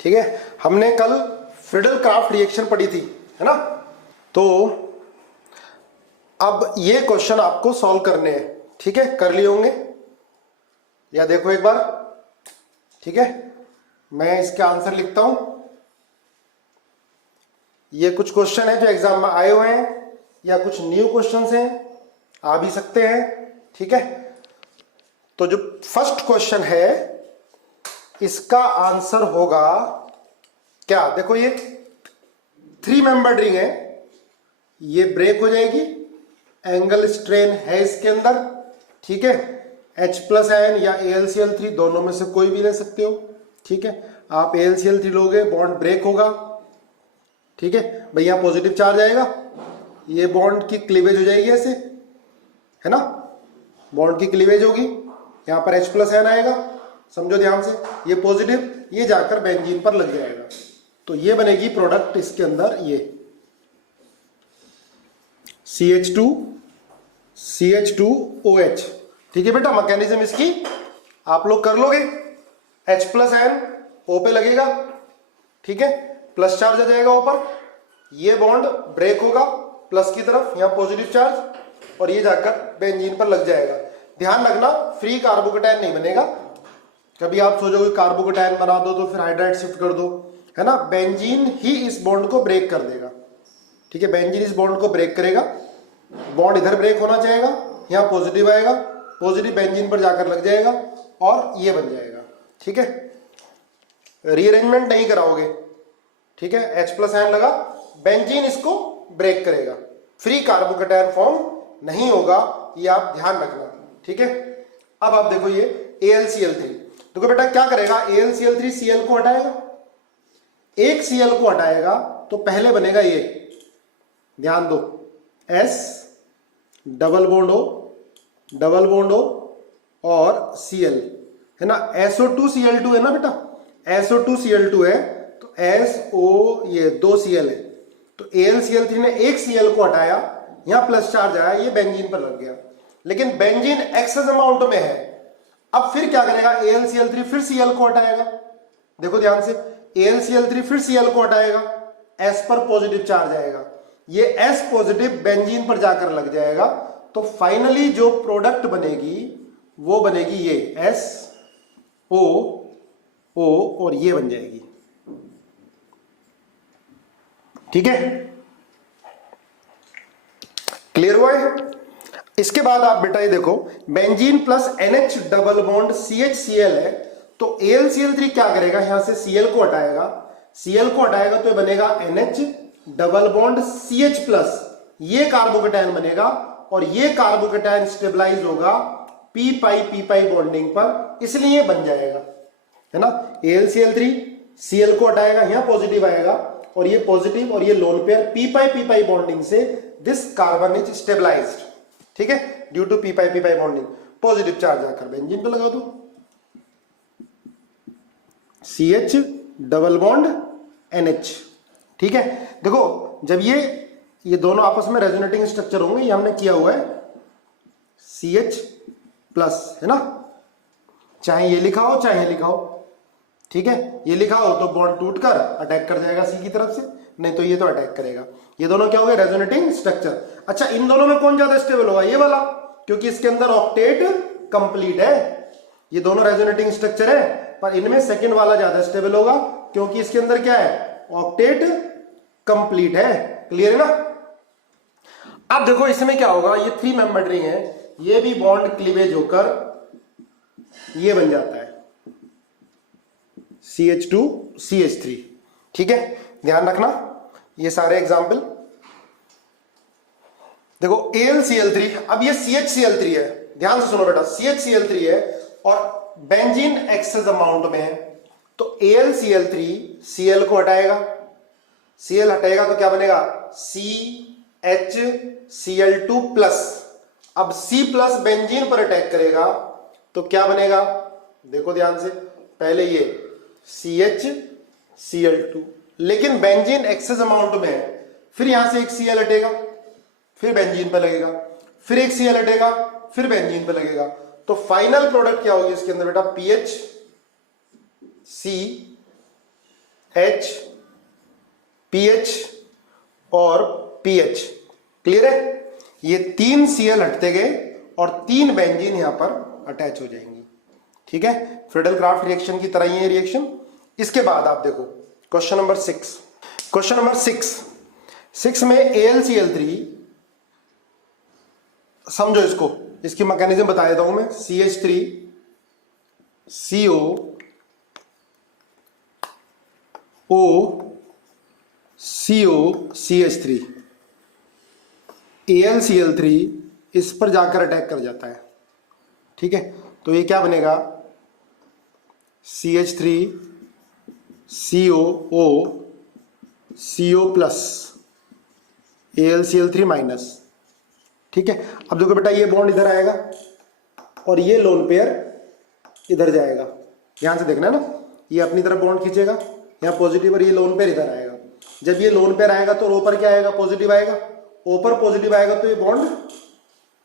ठीक है, हमने कल फ्रिडल क्राफ्ट रिएक्शन पढ़ी थी, है ना। तो अब ये क्वेश्चन आपको सॉल्व करने हैं, ठीक है। कर लिए होंगे या देखो एक बार, ठीक है। मैं इसके आंसर लिखता हूं। ये कुछ क्वेश्चन है जो एग्जाम में आए हुए हैं या कुछ न्यू क्वेश्चंस हैं, आ भी सकते हैं, ठीक है। तो जो फर्स्ट क्वेश्चन है इसका आंसर होगा क्या, देखो ये 3 मेंबर्ड रिंग है, ये ब्रेक हो जाएगी, एंगल स्ट्रेन है इसके अंदर, ठीक है। H+N या AlCl3 दोनों में से कोई भी ले सकते हो, ठीक है। आप AlCl3 लोगे, बॉन्ड ब्रेक होगा, ठीक है भाई। यहां पॉजिटिव चार्ज आएगा, ये बॉन्ड की क्लीवेज हो जाएगी ऐसे, है ना। बॉन्ड की क्लीवेज होगी, यहां पर H+N आएगा, समझो ध्यान से, ये पॉजिटिव, ये जाकर बेंजीन पर लग जाएगा, तो ये बनेगी प्रोडक्ट इसके अंदर, ये CH2OH, ठीक है बेटा। मैकेनिज्म इसकी आप लोग कर लोगे। H+N O पे लगेगा, ठीक है, प्लस चार्ज आ जाएगा ऊपर, ये बॉन्ड ब्रेक होगा प्लस की तरफ, यहां पॉजिटिव चार्ज, और ये जाकर बेंजीन पर लग जाएगा। ध्यान रखना फ्री कार्बोकेटायन नहीं बनेगा। कभी आप सोचोगे कार्बोकेटायन बना दो तो फिर हाइड्राइड शिफ्ट कर दो, है ना। बेंजीन ही इस बॉन्ड को ब्रेक कर देगा, ठीक है। बेंजीन इस बॉन्ड को ब्रेक करेगा, बॉन्ड इधर ब्रेक होना चाहेगा, यहां पॉजिटिव आएगा, पॉजिटिव बेंजीन पर जाकर लग जाएगा और ये बन जाएगा, ठीक है। रीअरेंजमेंट नहीं कराओगे, ठीक है। H+N लगा, बेंजीन इसको ब्रेक करेगा, फ्री कार्बोकेटायन फॉर्म नहीं होगा, ये आप ध्यान रखना, ठीक है। अब आप देखो ये AlCl3, देखो बेटा क्या करेगा, AlCl3 Cl को हटाएगा, एक Cl को हटाएगा तो पहले बनेगा ये, ध्यान दो, S डबल बॉन्ड O और Cl, है ना। SO2Cl2 है ना बेटा, SO2Cl2 है तो SO, ये 2 Cl है, तो AlCl3 ने एक Cl को हटाया, यहां प्लस चार्ज आया, ये बेंजीन पर लग गया, लेकिन बेंजीन एक्सेस अमाउंट में है। अब फिर क्या करेगा, AlCl3 फिर Cl को हटाएगा, देखो ध्यान से, AlCl3 फिर Cl को हटाएगा, S पर पॉजिटिव चार्ज आएगा, ये S पॉजिटिव बेंजीन पर जाकर लग जाएगा, तो फाइनली जो प्रोडक्ट बनेगी वो बनेगी ये SO और ये बन जाएगी, ठीक है। क्लियर हुआ है। इसके बाद आप बेटा ये देखो, benzene plus NH double bond CHCl है, तो AlCl3 क्या करेगा, यहां से Cl को हटाएगा, Cl को हटाएगा तो ये बनेगा NH double bond CH plus, ये कार्बोकेटायन बनेगा और ये कार्बोकेटायन स्टेबलाइज होगा p पाई बॉन्डिंग पर, इसलिए बन जाएगा, है ना। AlCl3 Cl को हटाएगा, यहां पॉजिटिव आएगा और ये पॉजिटिव और ये lone pair p pi bonding से दिस कार्बन इज स्टेबलाइज्ड, ठीक है, due to p pi bonding. Positive charge आकर बेंजीन पे लगा दो, CH डबल बॉन्ड NH, ठीक है। देखो जब ये दोनों आपस में रेजोनेटिंग स्ट्रक्चर होंगे, ये हमने किया हुआ है CH प्लस, है ना, चाहे ये लिखा हो चाहे ये लिखा हो, ठीक है। ये लिखा हो तो बॉन्ड टूटकर अटैक कर जाएगा C की तरफ से, नहीं तो ये तो अटैक करेगा। ये दोनों क्या हो गए, रेजोनेटिंग स्ट्रक्चर। अच्छा, इन दोनों में कौन ज्यादा स्टेबल होगा, ये वाला, क्योंकि इसके अंदर ऑक्टेट कंप्लीट है, ये दोनों रेजोनेटिंग स्ट्रक्चर है, पर इनमें सेकंड वाला ज्यादा स्टेबल होगा क्योंकि इसके अंदर क्या है, ऑक्टेट कंप्लीट है। क्लियर है ना। अब देखो इसमें क्या होगा, ये 3 मेंबर्ड रिंग है, ये भी बॉन्ड क्लीवेज होकर ये बन जाता है CH2CH3, ठीक है। ध्यान रखना ये सारे एग्जाम्पल। देखो AlCl3, अब ये CHCl3 है, ध्यान से सुनो बेटा, CHCl3 है और बेंजीन एक्सेस अमाउंट में है, तो AlCl3 Cl को हटाएगा, Cl हटाएगा तो क्या बनेगा, CHCl2 प्लस। अब C प्लस बेंजीन पर अटैक करेगा तो क्या बनेगा, देखो ध्यान से, पहले ये CHCl2, लेकिन बेंजीन एक्सेस अमाउंट में है, फिर यहां से एक Cl हटेगा, फिर बेंजीन पे लगेगा, फिर एक Cl हटेगा, फिर बेंजीन पे लगेगा, तो फाइनल प्रोडक्ट क्या होगी इसके अंदर बेटा, PHC H, PH और PH। क्लियर है? ये 3 Cl हटते गए और 3 बेंजीन यहां पर अटैच हो जाएंगी। ठीक है, फ्रीडल क्राफ्ट रिएक्शन की तरह ही है रिएक्शन। इसके बाद आप देखो क्वेश्चन नंबर 6। क्वेश्चन नंबर 6 में AlCl3, समझो इसको, इसकी मैकेनिज्म बता देता हूं मैं। CH3 CO O CO CH3, AlCl3 इस पर जाकर अटैक कर जाता है। ठीक है, तो ये क्या बनेगा? CH3 COO CO plus AlCl3 minus. ठीक है, अब देखो बेटा, ये बॉन्ड इधर आएगा और ये लोन पेयर इधर जाएगा। ध्यान से देखना है ना, ये अपनी तरफ बॉन्ड खींचेगा यहाँ पॉजिटिव, और ये लोन पेयर इधर आएगा। जब ये लोन पेयर आएगा तो रो पर क्या आएगा? पॉजिटिव आएगा। ओ पर पॉजिटिव आएगा तो ये बॉन्ड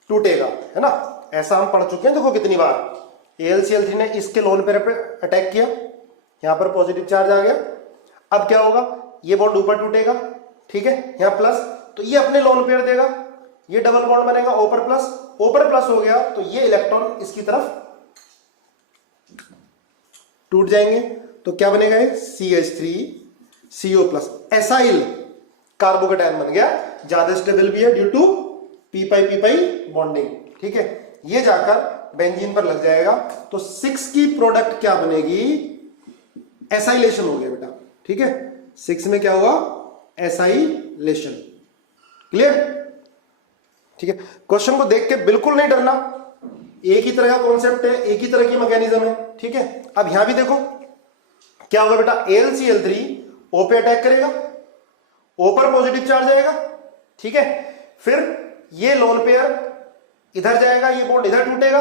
टूटेगा, है ना? ऐसा हम पढ़ चुके हैं, देखो कितनी बार। AlCl3 ने इसके लोन पेयर पे अटैक किया, यहां पर पॉजिटिव चार्ज आ गया। अब क्या होगा? ये बॉन्ड ऊपर टूटेगा। ठीक है, यहां प्लस, तो ये अपने लोन पेयर देगा, ये डबल बॉन्ड बनेगा O पर प्लस। O पर प्लस हो गया तो ये इलेक्ट्रॉन इसकी तरफ टूट जाएंगे, तो क्या बनेगा? ये CH3 CO plus acyl carbocation बन गया। ज्यादा स्टेबल भी है due to p pi p pi bonding. ठीक है, ये जाकर बेंजीन पर लग जाएगा, तो 6 की प्रोडक्ट क्या बनेगी? एसाइलेशन हो गया बेटा। ठीक है, 6 में क्या हुआ? एसाइलेशन। क्लियर? ठीक है, क्वेश्चन को देख के बिल्कुल नहीं डरना, एक ही तरह का कॉन्सेप्ट है, एक ही तरह की मैकेनिज्म है। ठीक है, अब यहां भी देखो क्या होगा बेटा? AlCl3 O पे अटैक करेगा, O पर पॉजिटिव चार्ज आएगा। ठीक है, फिर ये लोन पेयर इधर जाएगा, ये बॉन्ड इधर टूटेगा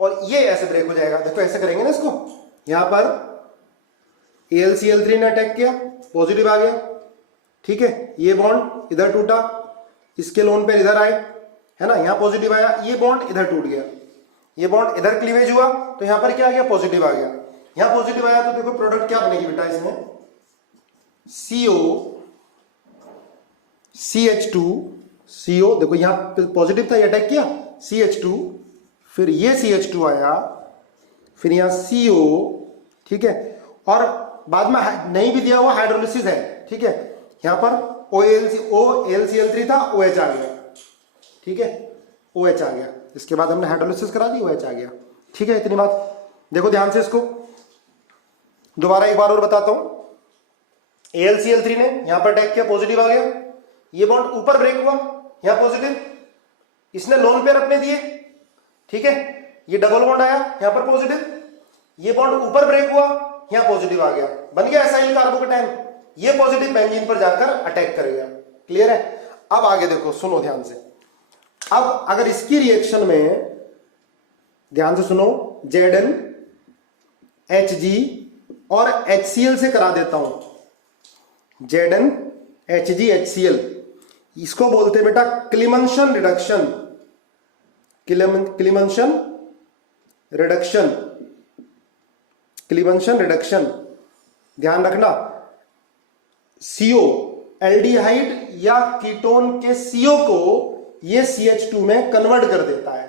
और ये ऐसे ब्रेक हो जाएगा। देखो ऐसे करेंगे ना इसको, यहां पर AlCl3 ने अटैक किया, पॉजिटिव आ गया। ठीक है, ये बॉन्ड इधर टूटा, इसके लोन पेयर इधर आए, है ना? यहां पॉजिटिव आया, ये बॉन्ड इधर टूट गया, ये बॉन्ड इधर क्लीवेज हुआ, तो यहां पर क्या आ गया? पॉजिटिव आ गया। यहां पॉजिटिव आया तो देखो प्रोडक्ट क्या बनेगी बेटा इसमें? CO CH2 CO, देखो यहां पॉजिटिव था, ये अटैक किया, CH2, फिर ये CH2 आया, फिर यहां CO। ठीक है, और बाद में नहीं भी दिया हुआ हाइड्रोलिसिस है। ठीक है, यहां पर OAlCl3 था, OH आ गया। ठीक है, OH आ गया, इसके बाद हमने हाइड्रोलिसिस करा दी, OH आ गया। ठीक है, इतनी बात देखो ध्यान से। इसको दोबारा एक बार और बताता हूं। AlCl3 ने यहां पर अटैक किया, पॉजिटिव आ गया, ये बॉन्ड ऊपर ब्रेक हुआ, यहां पॉजिटिव, इसने लोन पेयर अपने दिए। ठीक है, ये डबल बॉन्ड आया, यहां पर पॉजिटिव, ये बॉन्ड ऊपर ब्रेक हुआ, यहां पॉजिटिव आ गया, बन गया एसाइल कार्बोकेटायन। ये पॉजिटिव बेंजीन पर जाकर अटैक करेगा। क्लियर है? अब आगे देखो, सुनो ध्यान से। अब अगर इसकी रिएक्शन में ध्यान से सुनो, Zn Hg और HCl से करा देता हूं, Zn Hg HCl, इसको बोलते हैं बेटा Clemmensen reduction. Clemmensen reduction, Clemmensen reduction. ध्यान रखना, CO एल्डिहाइड या कीटोन के CO को ये CH2 में कन्वर्ट कर देता है।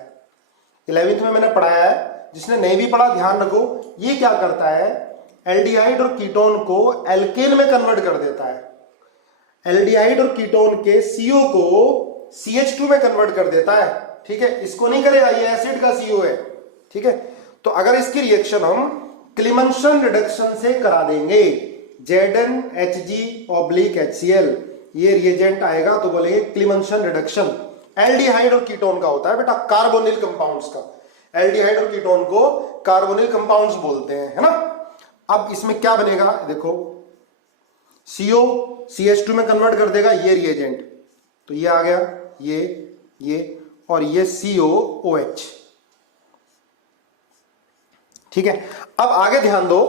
11वीं में मैंने पढ़ाया है, जिसने नहीं भी पढ़ा ध्यान रखो, ये क्या करता है? एल्डिहाइड और कीटोन को एल्केन में कन्वर्ट कर देता है। एल्डिहाइड और कीटोन के CO को CH2 में कन्वर्ट कर देता है। ठीक है, इसको नहीं करेगा, ये एसिड का CO है। ठीक है, तो अगर इसकी रिएक्शन हम क्लीमंसन रिडक्शन से करा देंगे, Zn Hg/HCl, ये रिएजेंट आएगा तो बोलेंगे क्लीमंसन रिडक्शन। एल्डिहाइड और कीटोन का होता है बेटा, कार्बोनिल कंपाउंड्स का। एल्डिहाइड और कीटोन को कार्बोनिल कंपाउंड्स बोलते हैं, है ना? अब इसमें क्या बनेगा देखो, CO CH2 में कन्वर्ट कर देगा ये रिएजेंट, तो ये आ गया, ये और ये COOH। ठीक है, अब आगे ध्यान दो,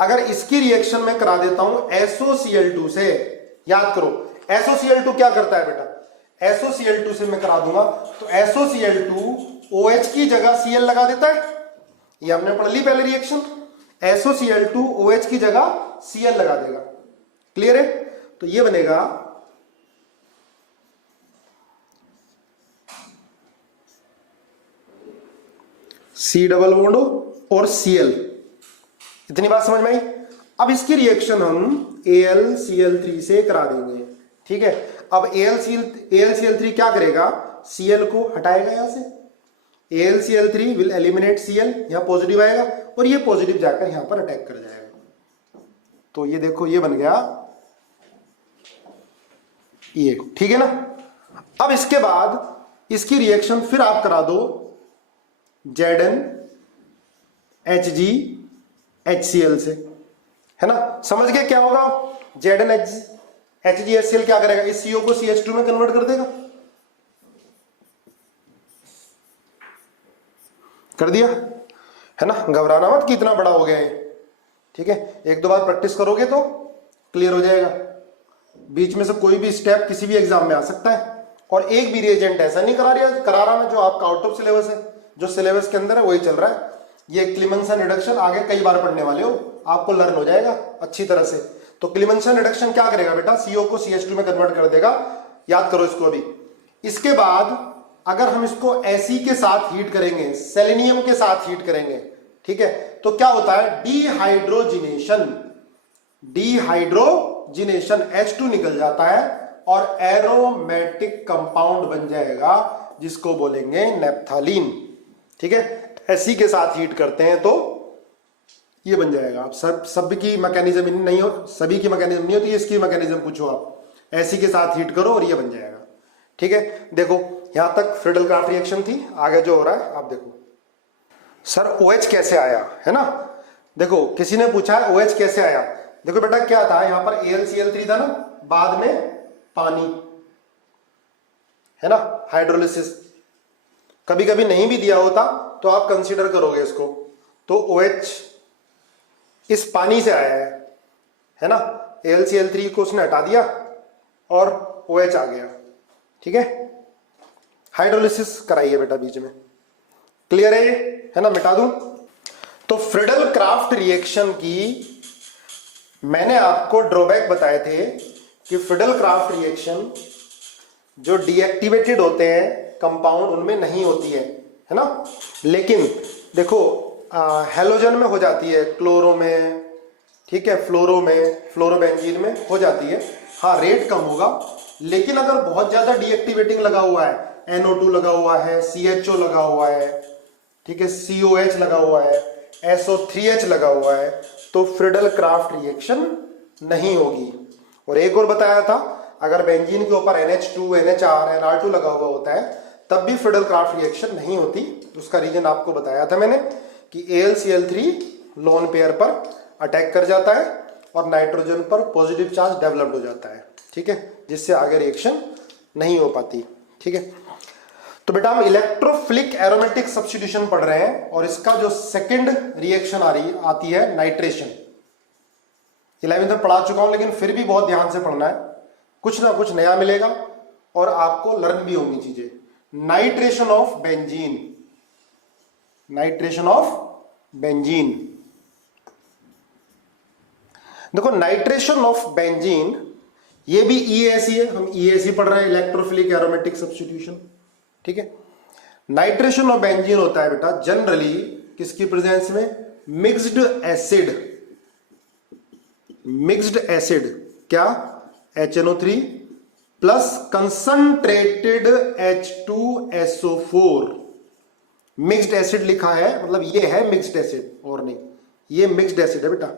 अगर इसकी रिएक्शन में करा देता हूं SOCl2 से, याद करो SOCl2 क्या करता है बेटा? SOCl2 से मैं करा दूंगा तो SOCl2 OH की जगह Cl लगा देता है। ये हमने पढ़ ली पहले रिएक्शन। SOCl2OH की जगह Cl लगा देगा। क्लियर है? तो ये बनेगा C डबल बॉन्ड और Cl। इतनी बात समझ में आई? अब इसकी रिएक्शन हम AlCl3 से करा देंगे। ठीक है, अब AlCl3 क्या करेगा, Cl को हटाएगा यहां से। AlCl3 विल एलिमिनेट Cl, यहां पॉजिटिव आएगा और ये पॉजिटिव जाकर यहां पर अटैक कर जाएगा। तो ये देखो ये बन गया ये। ठीक है ना? अब इसके बाद इसकी रिएक्शन फिर आप करा दो ZnHgHCl से, है ना? समझ गए क्या होगा? ZnHgHCl क्या करेगा, इस CO को CH2 में कन्वर्ट कर देगा। कर दिया, है ना? घबराना मत कि इतना बड़ा हो गया है। ठीक है, एक दो बार प्रैक्टिस करोगे तो क्लियर हो जाएगा। बीच में से कोई भी स्टेप किसी भी एग्जाम में आ सकता है। और एक भी रिएजेंट ऐसा नहीं करा रहा मैं जो आपका आउट ऑफ सिलेबस है, जो सिलेबस के अंदर है वही चल रहा है। ये क्लीमेंसन रिडक्शन आगे कई बार पढ़ने वाले हो, आपको लर्न हो जाएगा अच्छी तरह से। तो क्लीमेंसन रिडक्शन क्या करेगा बेटा, CO को CH2 में कन्वर्ट कर देगा। याद करो इसको अभी। इसके बाद अगर हम इसको Fe के साथ हीट करेंगे, सेलेनियम के साथ हीट करेंगे, ठीक है, तो क्या होता है, डिहाइड्रोजिनेशन H2 निकल जाता है और एरोमेटिक कंपाउंड बन जाएगा जिसको बोलेंगे नेप्थालीन। ठीक है, Fe के साथ हीट करते हैं तो ये बन जाएगा। आप सब की मैकेनिज्म नहीं हो, सभी की मैकेनिज्म नहीं होती, इसकी मैकेनिज्म पूछो आप। Fe के साथ हीट करो और ये बन जाएगा। ठीक है, देखो यहां तक फ्रीडल क्राफ्ट रिएक्शन थी। आगे जो हो रहा है आप देखो। सर OH कैसे आया, है ना? देखो किसी ने पूछा है OH कैसे आया। देखो बेटा क्या था, यहां पर AlCl3 था ना, बाद में पानी, है ना, हाइड्रोलिसिस। कभी कभी नहीं भी दिया होता तो आप कंसीडर करोगे इसको। तो OH इस पानी से आया है ना? AlCl3 को उसने हटा दिया और OH आ गया। ठीक है, हाइड्रोलिसिस कराइए बेटा बीच में। क्लियर है ना? मिटा दूं तो फ्रीडल क्राफ्ट रिएक्शन की मैंने आपको ड्रॉबैक बताए थे कि फ्रीडल क्राफ्ट रिएक्शन जो डीएक्टिवेटेड होते हैं कंपाउंड उनमें नहीं होती है ना? लेकिन देखो हेलोजन में हो जाती है, क्लोरो में, ठीक है, फ्लोरो में, फ्लोरोबेंजीन में हो जाती है। हाँ, रेट कम होगा। लेकिन अगर बहुत ज्यादा डीएक्टिवेटिंग लगा हुआ है, NO2 लगा हुआ है, CHO लगा हुआ है, ठीक है, COH लगा हुआ है, SO3H लगा हुआ है, तो फ्रीडल क्राफ्ट रिएक्शन नहीं होगी। और एक और बताया था, अगर बेंजीन के ऊपर NH2, NHR, NR2 लगा हुआ होता है तब भी फ्रीडल क्राफ्ट रिएक्शन नहीं होती। उसका रीजन आपको बताया था मैंने कि AlCl3 लोन पेयर पर अटैक कर जाता है और नाइट्रोजन पर पॉजिटिव चार्ज डेवलप्ड हो जाता है। ठीक है, जिससे आगे रिएक्शन नहीं हो पाती। ठीक है, तो बेटा हम इलेक्ट्रोफिलिक एरोमेटिक सब्स्टिट्यूशन पढ़ रहे हैं और इसका जो सेकंड रिएक्शन आती है नाइट्रेशन। 11th में पढ़ा चुका हूं लेकिन फिर भी बहुत ध्यान से पढ़ना है, कुछ ना कुछ नया मिलेगा और आपको लर्न भी होंगी चीजें। Nitration of benzene, nitration of benzene. देखो नाइट्रेशन ऑफ बेंजीन ये भी EAC है, हम EAC पढ़ रहे हैं, इलेक्ट्रोफिलिक एरोमेटिक सब्स्टिट्यूशन। ठीक है, नाइट्रेशन ऑफ बेंजीन होता है बेटा जनरली किसकी प्रेजेंस में, मिक्स्ड एसिड। मिक्स्ड एसिड क्या, HNO3 plus concentrated H2SO4। Mixed acid लिखा है मतलब ये है मिक्स्ड एसिड और नहीं, ये मिक्स्ड एसिड है बेटा।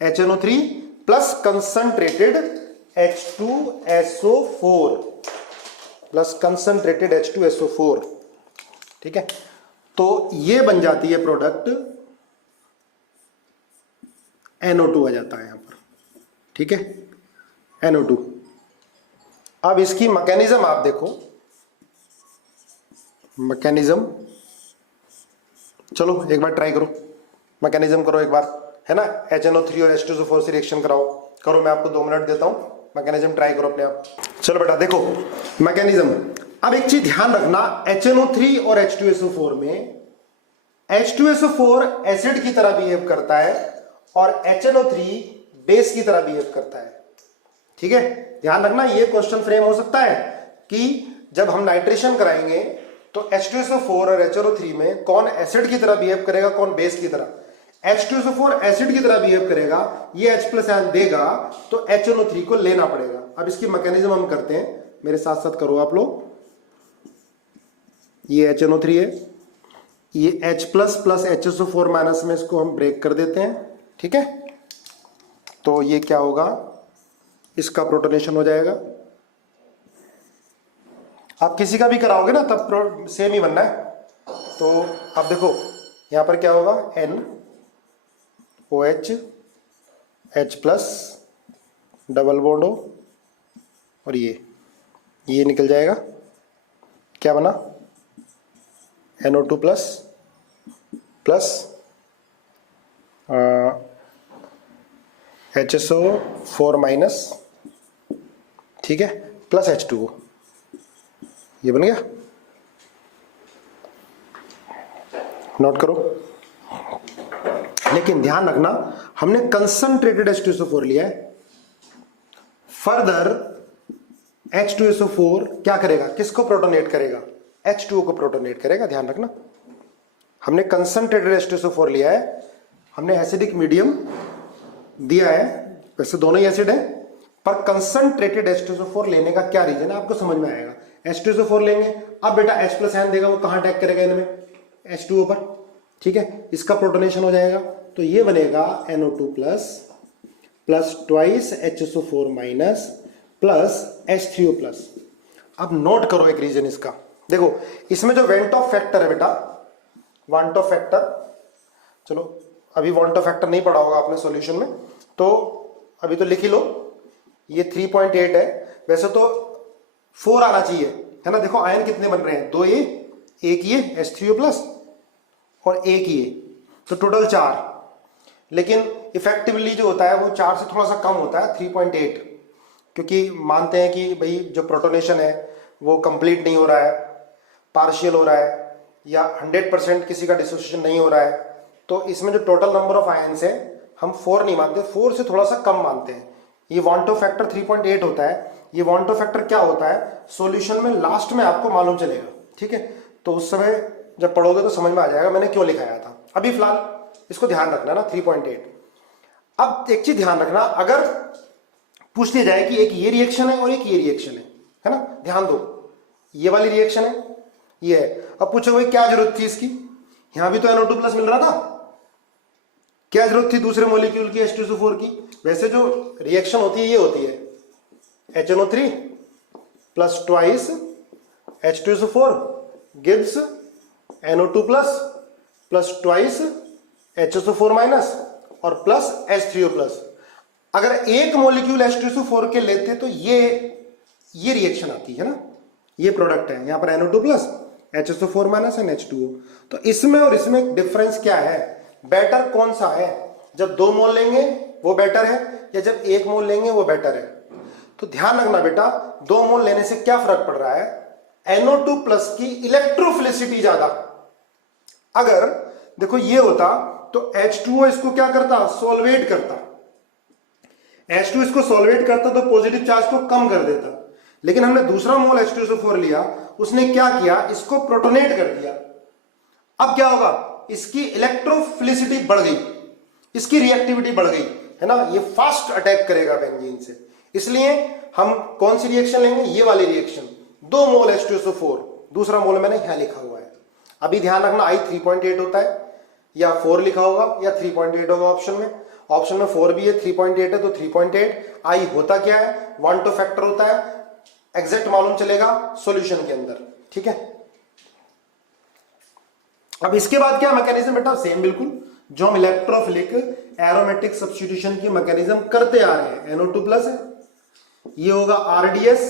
HNO3 plus concentrated H2SO4 plus concentrated H2SO4। ठीक है, तो ये बन जाती है प्रोडक्ट, NO2 आ जाता है यहां पर। ठीक है, NO2। अब इसकी मैकेनिज्म आप देखो, मैकेनिज्म चलो एक बार ट्राई करो, मैकेनिज्म करो एक बार, है ना? HNO3 और H2SO4 से रिएक्शन करो, मैं आपको 2 मिनट देता हूं, मैकेनिज्म ट्राई करो अपने आप। चलो बेटा देखो मैकेनिज्म। अब एक चीज ध्यान रखना, HNO3 और H2SO4 में H2SO4 एसिड की तरह बिहेव करता है और HNO3 बेस की तरह बिहेव करता है। ठीक है, ध्यान रखना ये क्वेश्चन फ्रेम हो सकता है कि जब हम नाइट्रेशन कराएंगे तो H2SO4 और HNO3 में कौन एसिड की तरह बिहेव करेगा, कौन बेस की तरह। H2SO4 एसिड की तरह बिहेव करेगा, ये H प्लस आयन देगा तो HNO3 को लेना पड़ेगा। अब इसकी मैकेनिज्म हम करते हैं, मेरे साथ साथ करो आप लोग। ये HNO3 है, ये H plus plus HSO4 minus में इसको हम ब्रेक कर देते हैं। ठीक है, तो ये क्या होगा, इसका प्रोटोनेशन हो जाएगा। आप किसी का भी कराओगे ना तब सेम ही बनना है। तो अब देखो यहां पर क्या होगा, NOH H plus double bond O और ये निकल जाएगा, क्या बना, NO2 plus plus HSO4 minus, ठीक है, प्लस H2O, ये बन गया। नोट करो, लेकिन ध्यान रखना हमने कंसंट्रेटेड H2SO4 लिया है। फर्दर H2SO4 क्या करेगा, किसको प्रोटोनेट करेगा, H2O को प्रोटोनेट करेगा। ध्यान रखना हमने कंसंट्रेटेड H2SO4 लिया है, हमने एसिडिक मीडियम दिया है, वैसे दोनों ही एसिड है, पर कंसंट्रेटेड H2SO4 लेने का क्या रीजन है आपको समझ में आएगा। H2SO4 लेंगे, अब बेटा H प्लस आयन देगा, वो कहां अटैक करेगा, इनमें H2O पर। ठीक है, इसका प्रोटोनेशन हो जाएगा, तो ये बनेगा NO2 plus plus twice HSO4 minus plus H3O plus. अब नोट करो एक रीजन इसका, देखो इसमें जो वेंट ऑफ फैक्टर है बेटा, वांट ऑफ फैक्टर, चलो अभी वांट ऑफ फैक्टर नहीं पढ़ा होगा आपने सॉल्यूशन में, तो अभी तो लिख ही लो, ये 3.8 है, वैसे तो 4 आना चाहिए, है ना। देखो आयन कितने बन रहे हैं, 2 ये, एक ये H3O प्लस और एक ये, तो टोटल 4, लेकिन इफेक्टिवली जो होता है वो 4 से थोड़ा सा कम होता है, 3.8, क्योंकि मानते हैं कि भाई जो प्रोटोनेशन है वो कंप्लीट नहीं हो रहा है, पार्शियल हो रहा है, या 100% किसी का डिसोसिएशन नहीं हो रहा है, तो इसमें जो टोटल नंबर ऑफ आयन्स है हम 4 नहीं मानते, 4 से थोड़ा सा कम मानते हैं। ये वांट ऑफ फैक्टर 3.8 होता है। ये वांट ऑफ फैक्टर क्या होता है, सॉल्यूशन में लास्ट में आपको मालूम चलेगा। ठीक है, तो उस समय जब पढ़ोगे तो समझ में आ जाएगा मैंने क्यों लिखाया था। अभी फिलहाल इसको ध्यान रखना ना, 3.8। अब एक चीज ध्यान रखना, अगर पूछ लिया जाए कि एक ये रिएक्शन है और एक ये रिएक्शन है ना, ध्यान दो, ये वाली रिएक्शन है, ये है। अब पूछो भाई क्या जरूरत थी इसकी, यहां भी तो NO2 प्लस मिल रहा था, क्या जरूरत थी दूसरे मॉलिक्यूल की H2SO4 की। वैसे जो रिएक्शन होती है ये होती है HNO3 plus twice H2SO4 gives NO2 plus plus twice HSO4 minus और प्लस H3O प्लस। अगर एक मॉलिक्यूल H2SO4 के लेते तो ये रिएक्शन आती है ना, ये प्रोडक्ट है, यहां पर NO2 plus HSO4 minus and H2O। तो इसमें और इसमें डिफरेंस क्या है, बेटर कौन सा है, जब 2 मोल लेंगे वो बेटर है या जब 1 मोल लेंगे वो बेटर है। तो ध्यान रखना बेटा, 2 मोल लेने से क्या फर्क पड़ रहा है, NO2 प्लस की इलेक्ट्रोफिलिसिटी ज्यादा। अगर देखो ये होता तो H2O इसको क्या करता, सोलवेट करता, H2 इसको सोलवेट करता तो पॉजिटिव चार्ज को कम कर देता, लेकिन हमने दूसरा मोल H2SO4 लिया, उसने क्या किया, इसको प्रोटोनेट कर दिया। अब क्या होगा, इसकी इलेक्ट्रोफिलिसिटी बढ़ गई, इसकी रिएक्टिविटी बढ़ गई, है ना, ये फास्ट अटैक करेगा बेंजीन से। इसलिए हम कौन सी रिएक्शन लेंगे, ये वाली रिएक्शन, 2 मोल H2SO4, दूसरा मोल मैंने यहां लिखा हुआ है। अभी ध्यान रखना I 3.8 होता है या 4 लिखा होगा या 3.8 होगा ऑप्शन में। ऑप्शन में 4 भी है, 3.8 है, तो 3.8। I होता क्या है, वांट ऑफ फैक्टर होता है, एग्जैक्ट मालूम चलेगा सॉल्यूशन के अंदर। ठीक है, अब इसके बाद क्या मैकेनिज्म बेटा, सेम बिल्कुल जो हम इलेक्ट्रोफिलिक एरोमेटिक सब्स्टिट्यूशन की मैकेनिज्म करते आ रहे हैं। NO2 प्लस है, ये होगा RDS,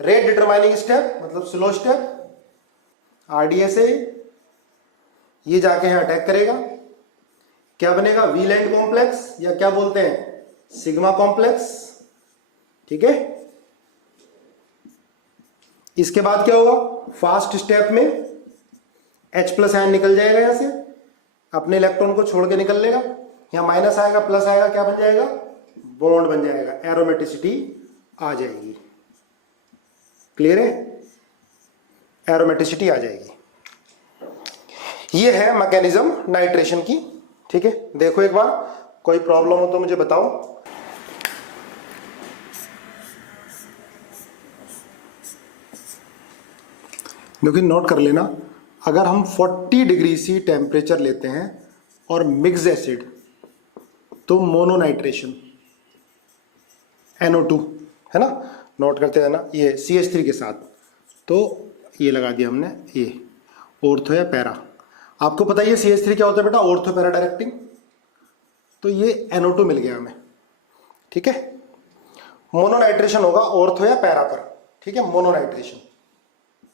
रेट डिटरमाइनिंग स्टेप, मतलब स्लो स्टेप, RDS है, ये जाके यहां अटैक करेगा, क्या बनेगा, वीलैंड कॉम्प्लेक्स, या क्या बोलते हैं, सिग्मा कॉम्प्लेक्स। ठीक है, इसके बाद क्या होगा, फास्ट स्टेप में H प्लस आयन निकल जाएगा यहां से, अपने इलेक्ट्रॉन को छोड़ के निकल लेगा, यहाँ माइनस आएगा प्लस आएगा, क्या बन जाएगा, बॉन्ड बन जाएगा, एरोमेटिसिटी आ जाएगी। क्लियर है, एरोमेटिसिटी आ जाएगी। ये है मैकेनिज्म नाइट्रेशन की। ठीक है, देखो एक बार, कोई प्रॉब्लम हो तो मुझे बताओ। लेकिन नोट कर लेना, अगर हम 40 डिग्री सी टेम्परेचर लेते हैं और मिक्स एसिड तो मोनोनाइट्रेशन NO2 है ना, नोट करते हैं ना, ये CH3 के साथ, तो ये लगा दिया हमने, ये ऑर्थो या पैरा। आपको पता है ये CH3 क्या होता है बेटा, ऑर्थो पैरा डायरेक्टिंग, तो ये NO2 मिल गया हमें। ठीक है, मोनोनाइट्रेशन होगा ऑर्थो या पैरा पर। ठीक है, मोनोनाइट्रेशन,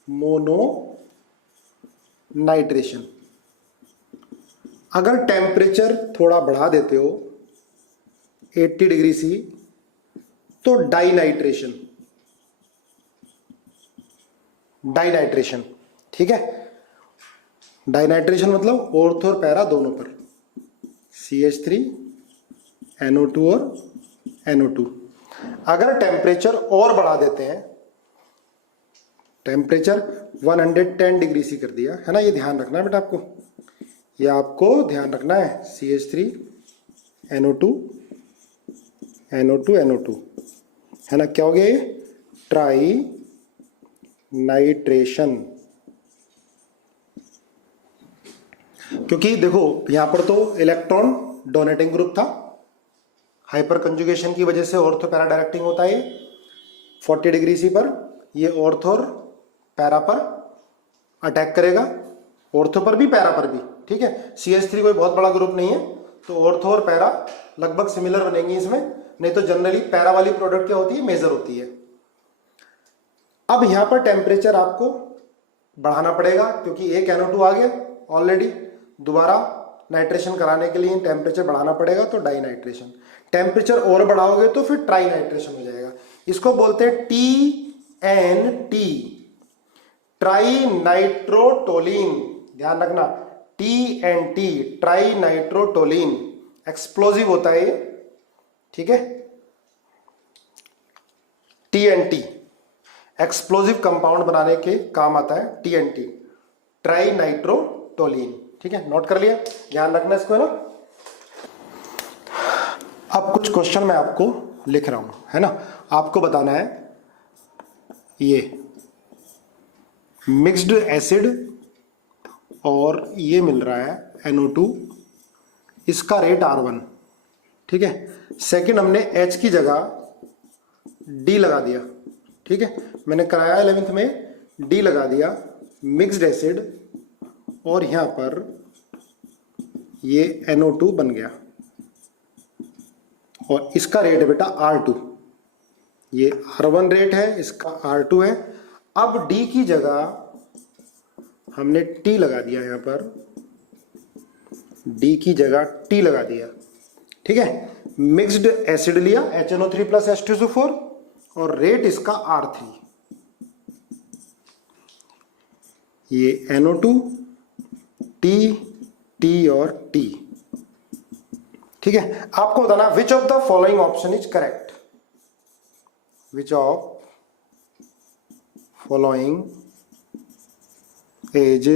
मोनोनाइट्रेशन। अगर टेम्परेचर थोड़ा बढ़ा देते हो 80 डिग्री सी तो डाइनाइट्रेशन, डाइनाइट्रेशन। ठीक है, डाइनाइट्रेशन मतलब ऑर्थो और पैरा दोनों पर, CH3 NO2 और NO2। अगर टेम्परेचर और बढ़ा देते हैं, टेम्परेचर 110 डिग्री सी कर दिया है ना, ये ध्यान रखना है बेटा आपको, ये आपको ध्यान रखना है, CH3 NO2 NO2 NO2 है ना, क्या हो गया ये, ट्राई नाइट्रेशन। क्योंकि देखो यहां पर तो इलेक्ट्रॉन डोनेटिंग ग्रुप था, हाइपर कंजुगेशन की वजह से ऑर्थो पैरा डायरेक्टिंग होता है 40 डिग्री सी पर, ये ऑर्थो और पैरा पर अटैक करेगा, ऑर्थो पर भी पैरा पर भी। ठीक है, CH3 कोई बहुत बड़ा ग्रुप नहीं है, तो ऑर्थो और पैरा लगभग सिमिलर बनेंगी इसमें, नहीं तो जनरली पैरा वाली प्रोडक्ट क्या होती है, मेजर होती है। अब यहां पर टेम्परेचर आपको बढ़ाना पड़ेगा, क्योंकि एक NO2 आ गया ऑलरेडी, दोबारा नाइट्रेशन कराने के लिए टेम्परेचर बढ़ाना पड़ेगा, तो डाइनाइट्रेशन। टेम्परेचर और बढ़ाओगे तो फिर ट्राई नाइट्रेशन हो जाएगा। इसको बोलते हैं TNT, ट्राई नाइट्रोटोलिन। ध्यान रखना, TNT, ट्राई नाइट्रोटोलिन, एक्सप्लोजिव होता है ये। ठीक है, TNT एक्सप्लोजिव कंपाउंड बनाने के काम आता है, TNT, ट्राई नाइट्रोटोलिन। ठीक है, नोट कर लिया, ध्यान रखना इसको है ना। अब कुछ क्वेश्चन मैं आपको लिख रहा हूं, है ना, आपको बताना है ये मिक्स्ड एसिड और ये मिल रहा है NO2, इसका रेट R1। ठीक है, सेकंड हमने H की जगह D लगा दिया। ठीक है, मैंने कराया 11th में, D लगा दिया, मिक्स्ड एसिड, और यहां पर ये NO2 बन गया, और इसका रेट है बेटा R2, ये R1 रेट है, इसका R2 है। अब D की जगह हमने T लगा दिया, यहां पर D की जगह T लगा दिया। ठीक है, मिक्स्ड एसिड लिया HNO3 प्लस H2SO4, और रेट इसका R3, ये NO2 T T और T। ठीक है, आपको बताना which of the following option is correct, which of following is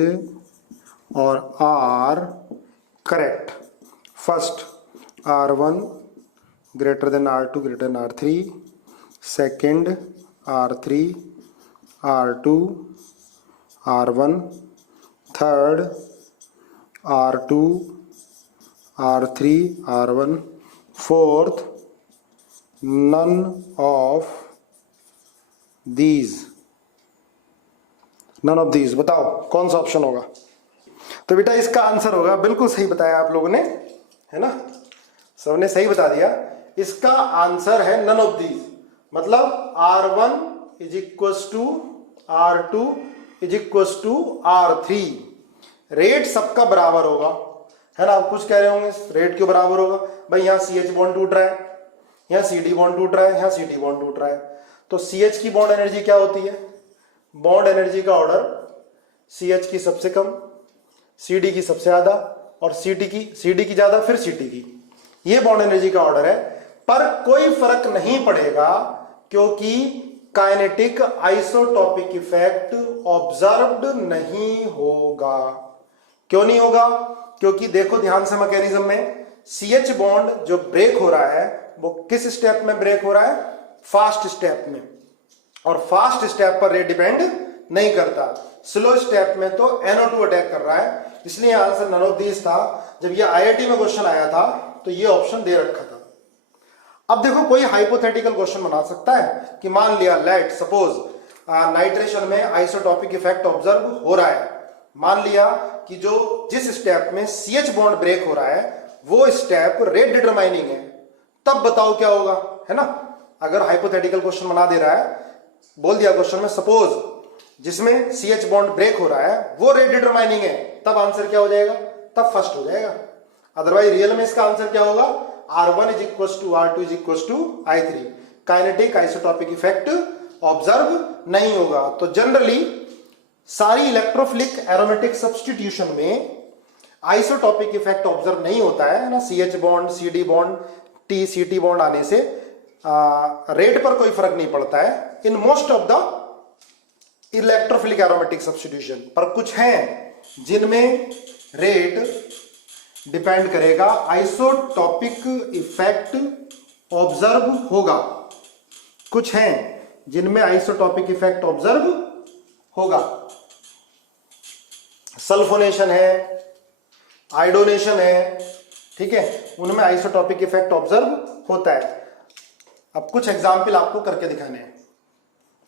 और are correct. First R1 greater than R2 greater than R3, second R3 R2 R1, third R2 R3 R1, fourth none of these, none of these। बताओ कौन सा option होगा। तो बेटा इसका answer होगा, बिल्कुल सही बताया आप लोगों ने, है ना, सबने सही बता दिया। इसका आंसर है नन ऑफ दीज, मतलब R1 is equals to R2 is equals to R3। Rate सबका बराबर होगा, है ना। आप कुछ कह रहे होंगे रेट क्यों बराबर होगा, भाई यहाँ CH बॉन्ड टूट रहा है, यहाँ CD बॉन्ड टूट रहा है, यहाँ CD बॉन्ड टूट रहा है, तो CH की बॉन्ड एनर्जी क्या होती है, बॉन्ड एनर्जी का ऑर्डर CH की सबसे कम, CD की सबसे ज्यादा, और सी डी की ज्यादा, फिर सी टी की। ये बॉन्ड एनर्जी का ऑर्डर है, पर कोई फर्क नहीं पड़ेगा क्योंकि काइनेटिक आइसोटॉपिक इफेक्ट ऑब्जर्व्ड नहीं होगा। क्यों नहीं होगा? क्योंकि देखो ध्यान से मैकेनिज्म में, CH बॉन्ड जो ब्रेक हो रहा है वो किस स्टेप में ब्रेक हो रहा है? फास्ट स्टेप में। और फास्ट स्टेप पर रेट डिपेंड नहीं करता, स्लो स्टेप में तो NO2 अटैक कर रहा है। इसलिए आंसर नन ऑफ दीज था। जब ये IIT में क्वेश्चन आया था तो ये ऑप्शन दे रखा था। अब देखो कोई हाइपोथेटिकल क्वेश्चन बना सकता है कि मान लिया लेट सपोज नाइट्रेशन में आइसोटॉपिक इफेक्ट ऑब्जर्व हो रहा है। मान लिया कि जिस स्टेप में CH बॉन्ड ब्रेक हो रहा है वो स्टेप रेट डिटरमाइनिंग है, तब बताओ क्या होगा, है ना। अगर हाइपोथेटिकल क्वेश्चन बना दे रहा है, बोल दिया क्वेश्चन में सपोज जिसमें CH बॉन्ड ब्रेक हो रहा है वो रेट डिटरमाइनिंग है, तब आंसर क्या हो जाएगा? तब फर्स्ट हो जाएगा। अदरवाइज रियल में इसका आंसर क्या होगा? R1 is equal to R2 is equal to I3। Kinetic isotopic effect observe नहीं होगा। तो जनरली सारी इलेक्ट्रोफिलिक एरोमेटिक सब्स्टिट्यूशन में आइसोटॉपिक इफेक्ट ऑब्जर्व नहीं होता है ना। CH bond, CD bond, TCT bond आने से रेट पर कोई फर्क नहीं पड़ता है in most of the electrophilic aromatic substitution. पर कुछ हैं जिनमें रेट डिपेंड करेगा, आइसोटॉपिक इफेक्ट ऑब्जर्व होगा। कुछ हैं जिनमें आइसोटॉपिक इफेक्ट ऑब्जर्व होगा। सल्फोनेशन है, आयोडोनेशन है, ठीक है, उनमें आइसोटॉपिक इफेक्ट ऑब्जर्व होता है। अब कुछ एग्जाम्पल आपको करके दिखाने हैं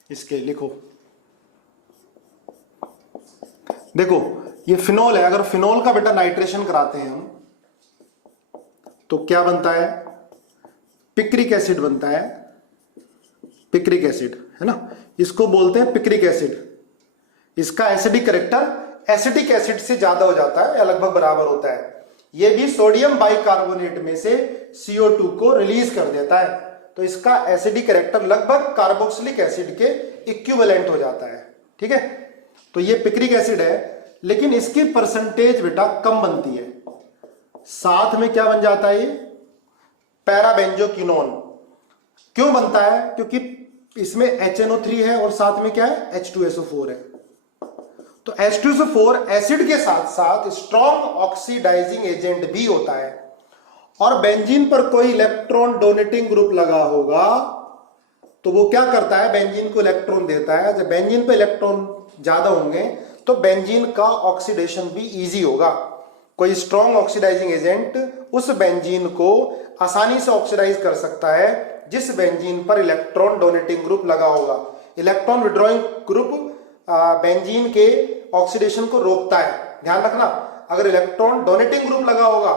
इसके, लिखो। देखो ये फिनोल है, अगर फिनोल का बेटा नाइट्रेशन कराते हैं हम तो क्या बनता है? पिक्रिक एसिड बनता है। पिक्रिक एसिड, है ना, इसको बोलते हैं पिक्रिक एसिड। इसका एसिडिक कैरेक्टर एसिटिक एसिड से ज्यादा हो जाता है या लगभग बराबर होता है। यह भी सोडियम बाइकार्बोनेट में से CO2 को रिलीज कर देता है, तो इसका एसिडिक कैरेक्टर लगभग कार्बोक्सिलिक एसिड के इक्विवेलेंट हो जाता है, ठीक है। तो ये पिक्रिक एसिड है, लेकिन इसकी परसेंटेज बेटा कम बनती है। साथ में क्या बन जाता है? ये पैराबेंजोक्विनोन। क्यों बनता है? क्योंकि इसमें HNO3 है और साथ में क्या है? H2SO4 है। तो H2SO4 एसिड के साथ साथ स्ट्रॉन्ग ऑक्सीडाइजिंग एजेंट भी होता है। और बेंजीन पर कोई इलेक्ट्रॉन डोनेटिंग ग्रुप लगा होगा तो वो क्या करता है? बेंजीन को इलेक्ट्रॉन देता है। जब बेंजीन पे इलेक्ट्रॉन ज्यादा होंगे तो बेंजीन का ऑक्सीडेशन भी इजी होगा। कोई स्ट्रॉन्ग ऑक्सीडाइजिंग एजेंट उस बेंजीन को आसानी से ऑक्सीडाइज कर सकता है जिस बेंजीन पर इलेक्ट्रॉन डोनेटिंग ग्रुप लगा होगा। इलेक्ट्रॉन विड्रॉइंग ग्रुप बेंजीन के ऑक्सीडेशन को रोकता है, ध्यान रखना। अगर इलेक्ट्रॉन डोनेटिंग ग्रुप लगा होगा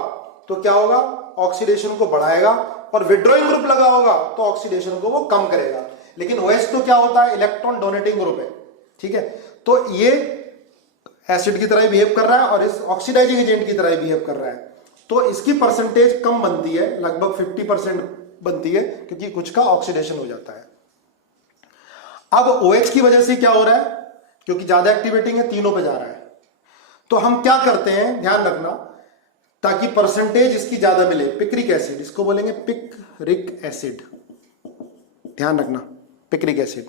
तो क्या होगा? ऑक्सीडेशन को बढ़ाएगा, और विड्रॉइंग ग्रुप लगा होगा तो ऑक्सीडेशन को वो कम करेगा। लेकिन OH तो क्या होता है? इलेक्ट्रॉन डोनेटिंग ग्रुप है, ठीक है। तो ये एसिड की तरह बिहेव कर रहा है और इस ऑक्सीडाइजिंग एजेंट की तरह बिहेव कर रहा है, तो इसकी परसेंटेज कम बनती है, लगभग 50% बनती है, क्योंकि कुछ का ऑक्सीडेशन हो जाता है। अब OH की वजह से क्या हो रहा है? क्योंकि ज्यादा एक्टिवेटिंग है, तीनों पे जा रहा है, तो हम क्या करते हैं, ध्यान रखना, ताकि परसेंटेज इसकी ज्यादा मिले। पिक्रिक एसिड, इसको बोलेंगे पिक्रिक एसिड, ध्यान रखना, पिक्रिक एसिड।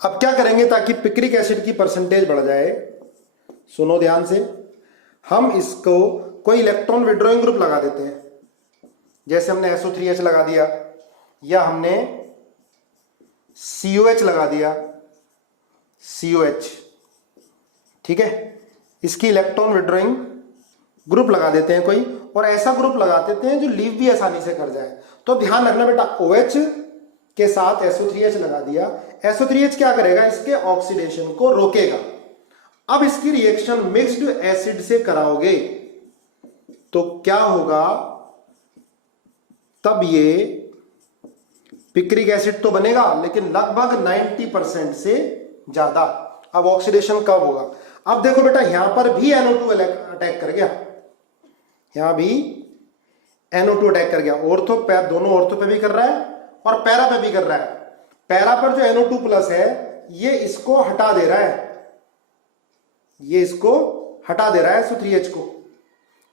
अब क्या करेंगे ताकि पिक्रिक एसिड की परसेंटेज बढ़ जाए? सुनो ध्यान से, हम इसको कोई इलेक्ट्रॉन विड्रॉइंग ग्रुप लगा देते हैं। जैसे हमने SO3H लगा दिया, या हमने COH लगा दिया, COH, ठीक है। इसकी इलेक्ट्रॉन विड्रॉइंग ग्रुप लगा देते हैं कोई, और ऐसा ग्रुप लगा देते हैं जो लीव भी आसानी से कर जाए। तो ध्यान रखना बेटा, OH के साथ SO3H लगा दिया। SO3H क्या करेगा? इसके ऑक्सीडेशन को रोकेगा। अब इसकी रिएक्शन मिक्स्ड एसिड से कराओगे तो क्या होगा? तब ये पिक्रिक एसिड तो बनेगा, लेकिन लगभग 90% से ज्यादा। अब ऑक्सीडेशन कब होगा? अब देखो बेटा, यहां पर भी NO2 अटैक कर गया, यहां भी NO2 अटैक कर गया। ऑर्थो पैर, दोनों ऑर्थो पे भी कर रहा है और पैरा पे भी कर रहा है। पैरा पर जो NO2 प्लस है ये इसको हटा दे रहा है, ये इसको हटा दे रहा है SO3H को।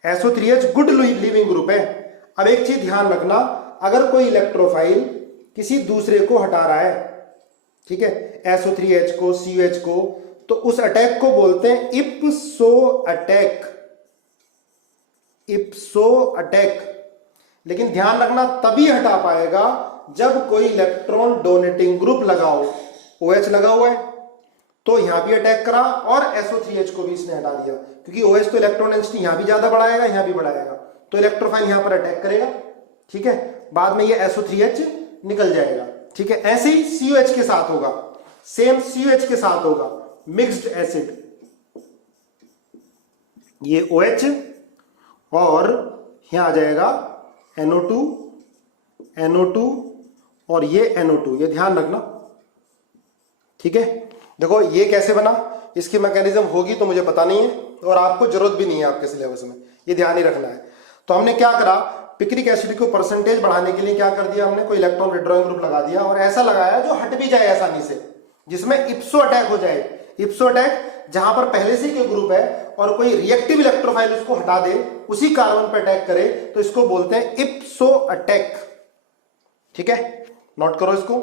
SO3H गुड लीविंग ग्रुप है। अब एक चीज ध्यान रखना, अगर कोई इलेक्ट्रोफाइल किसी दूसरे को हटा रहा है, ठीक है, SO3H को, COH को, तो उस अटैक को बोलते हैं इप्सो अटैक। इप्सो अटैक। लेकिन ध्यान रखना तभी हटा पाएगा जब कोई इलेक्ट्रॉन डोनेटिंग ग्रुप लगाओ। OH लगा हुआ है तो यहां भी अटैक करा और SO3H को भी इसने हटा दिया, क्योंकि OH तो इलेक्ट्रॉन डेंसिटी यहां भी ज्यादा बढ़ाएगा, यहां भी बढ़ाएगा, तो इलेक्ट्रोफाइल यहां पर अटैक करेगा, ठीक है, बाद में ये SO3H निकल जाएगा, ठीक है। ऐसे ही COH के साथ होगा, सेम COH के साथ होगा, मिक्स्ड एसिड, ये OH और यहां आ जाएगा NO2, NO2 और ये NO2, ये ध्यान रखना, ठीक है। देखो ये कैसे बना, इसकी मैकेनिज्म होगी तो मुझे पता नहीं है और आपको जरूरत भी नहीं है आपके सिलेबस में, ये ध्यान ही रखना है। तो हमने क्या करा, पिक्रिक एसिड को परसेंटेज बढ़ाने के लिए क्या कर दिया हमने, कोई इलेक्ट्रॉन विड्रॉइंग ग्रुप लगा दिया और ऐसा लगाया जो हट भी जाए आसानी से, जिसमें इप्सो अटैक हो जाए। इप्सो अटैक जहां पर पहले से कोई ग्रुप है और कोई रिएक्टिव इलेक्ट्रोफाइल उसको हटा दे, उसी कार्बन पर अटैक करे, तो इसको बोलते हैं इप्सो अटैक, ठीक है। नोट करो इसको।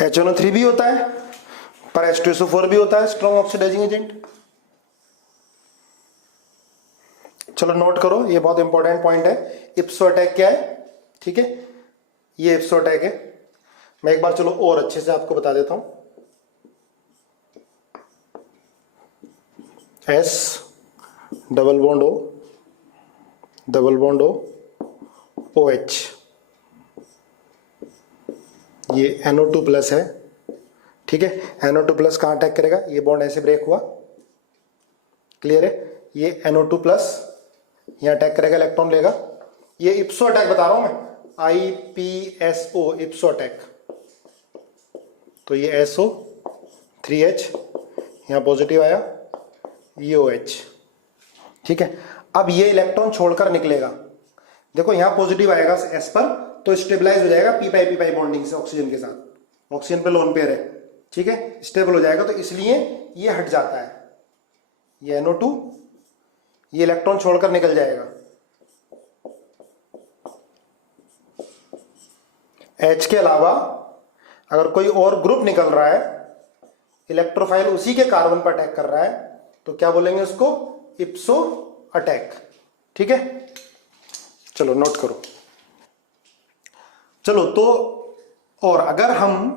HNO3 भी होता है पर H2SO4 भी होता है स्ट्रॉन्ग ऑक्सीडाइजिंग एजेंट। चलो नोट करो, ये बहुत इंपॉर्टेंट पॉइंट है। इप्सो अटैक क्या है, ठीक है, ये इप्सो अटैक है। मैं एक बार चलो और अच्छे से आपको बता देता हूं। S double bond O, double bond O, OH, ये NO2 प्लस है, ठीक है। NO2 प्लस कहां अटैक करेगा, ये बॉन्ड ऐसे ब्रेक हुआ, क्लियर है, ये NO2 प्लस यहां अटैक करेगा, इलेक्ट्रॉन लेगा। ये इप्सो अटैक बता रहा हूं मैं, IPSO, इप्सो अटैक। तो ये SO3H यहां पॉजिटिव आया, ये OH, ठीक है। अब ये इलेक्ट्रॉन छोड़कर निकलेगा, देखो यहां पॉजिटिव आएगा S पर, तो स्टेबलाइज हो जाएगा पी पाई बॉन्डिंग से ऑक्सीजन के साथ, ऑक्सीजन पे लोन पेयर है, ठीक है, स्टेबल हो जाएगा, तो इसलिए ये हट जाता है, ये NO2, ये इलेक्ट्रॉन छोड़कर निकल जाएगा। H के अलावा अगर कोई और ग्रुप निकल रहा है, इलेक्ट्रोफाइल उसी के कार्बन पर अटैक कर रहा है, तो क्या बोलेंगे उसको, इप्सो अटैक, ठीक है। चलो नोट करो। चलो तो, और अगर हम,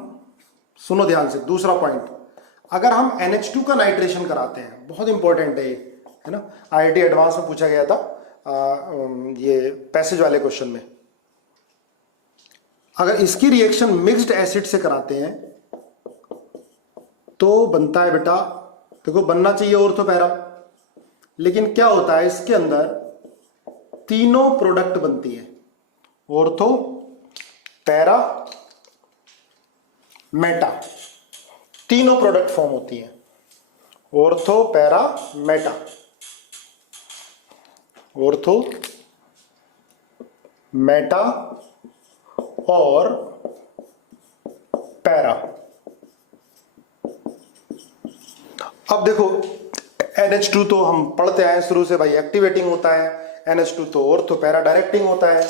सुनो ध्यान से, दूसरा पॉइंट, अगर हम NH2 का नाइट्रेशन कराते हैं, बहुत इंपॉर्टेंट है ये, है ना, IIT एडवांस में पूछा गया था ये पैसेज वाले क्वेश्चन में। अगर इसकी रिएक्शन मिक्स्ड एसिड से कराते हैं तो बनता है बेटा, देखो बनना चाहिए ऑर्थो पैरा, लेकिन क्या होता है इसके अंदर तीनों प्रोडक्ट बनती है, ऑर्थो पैरा मेटा, तीनों प्रोडक्ट फॉर्म होती है, ortho para Meta, ortho Meta और पैरा। अब देखो NH2 तो हम पढ़ते आए शुरू से भाई, एक्टिवेटिंग होता है, NH2 तो ऑर्थो पैरा डायरेक्टिंग होता है।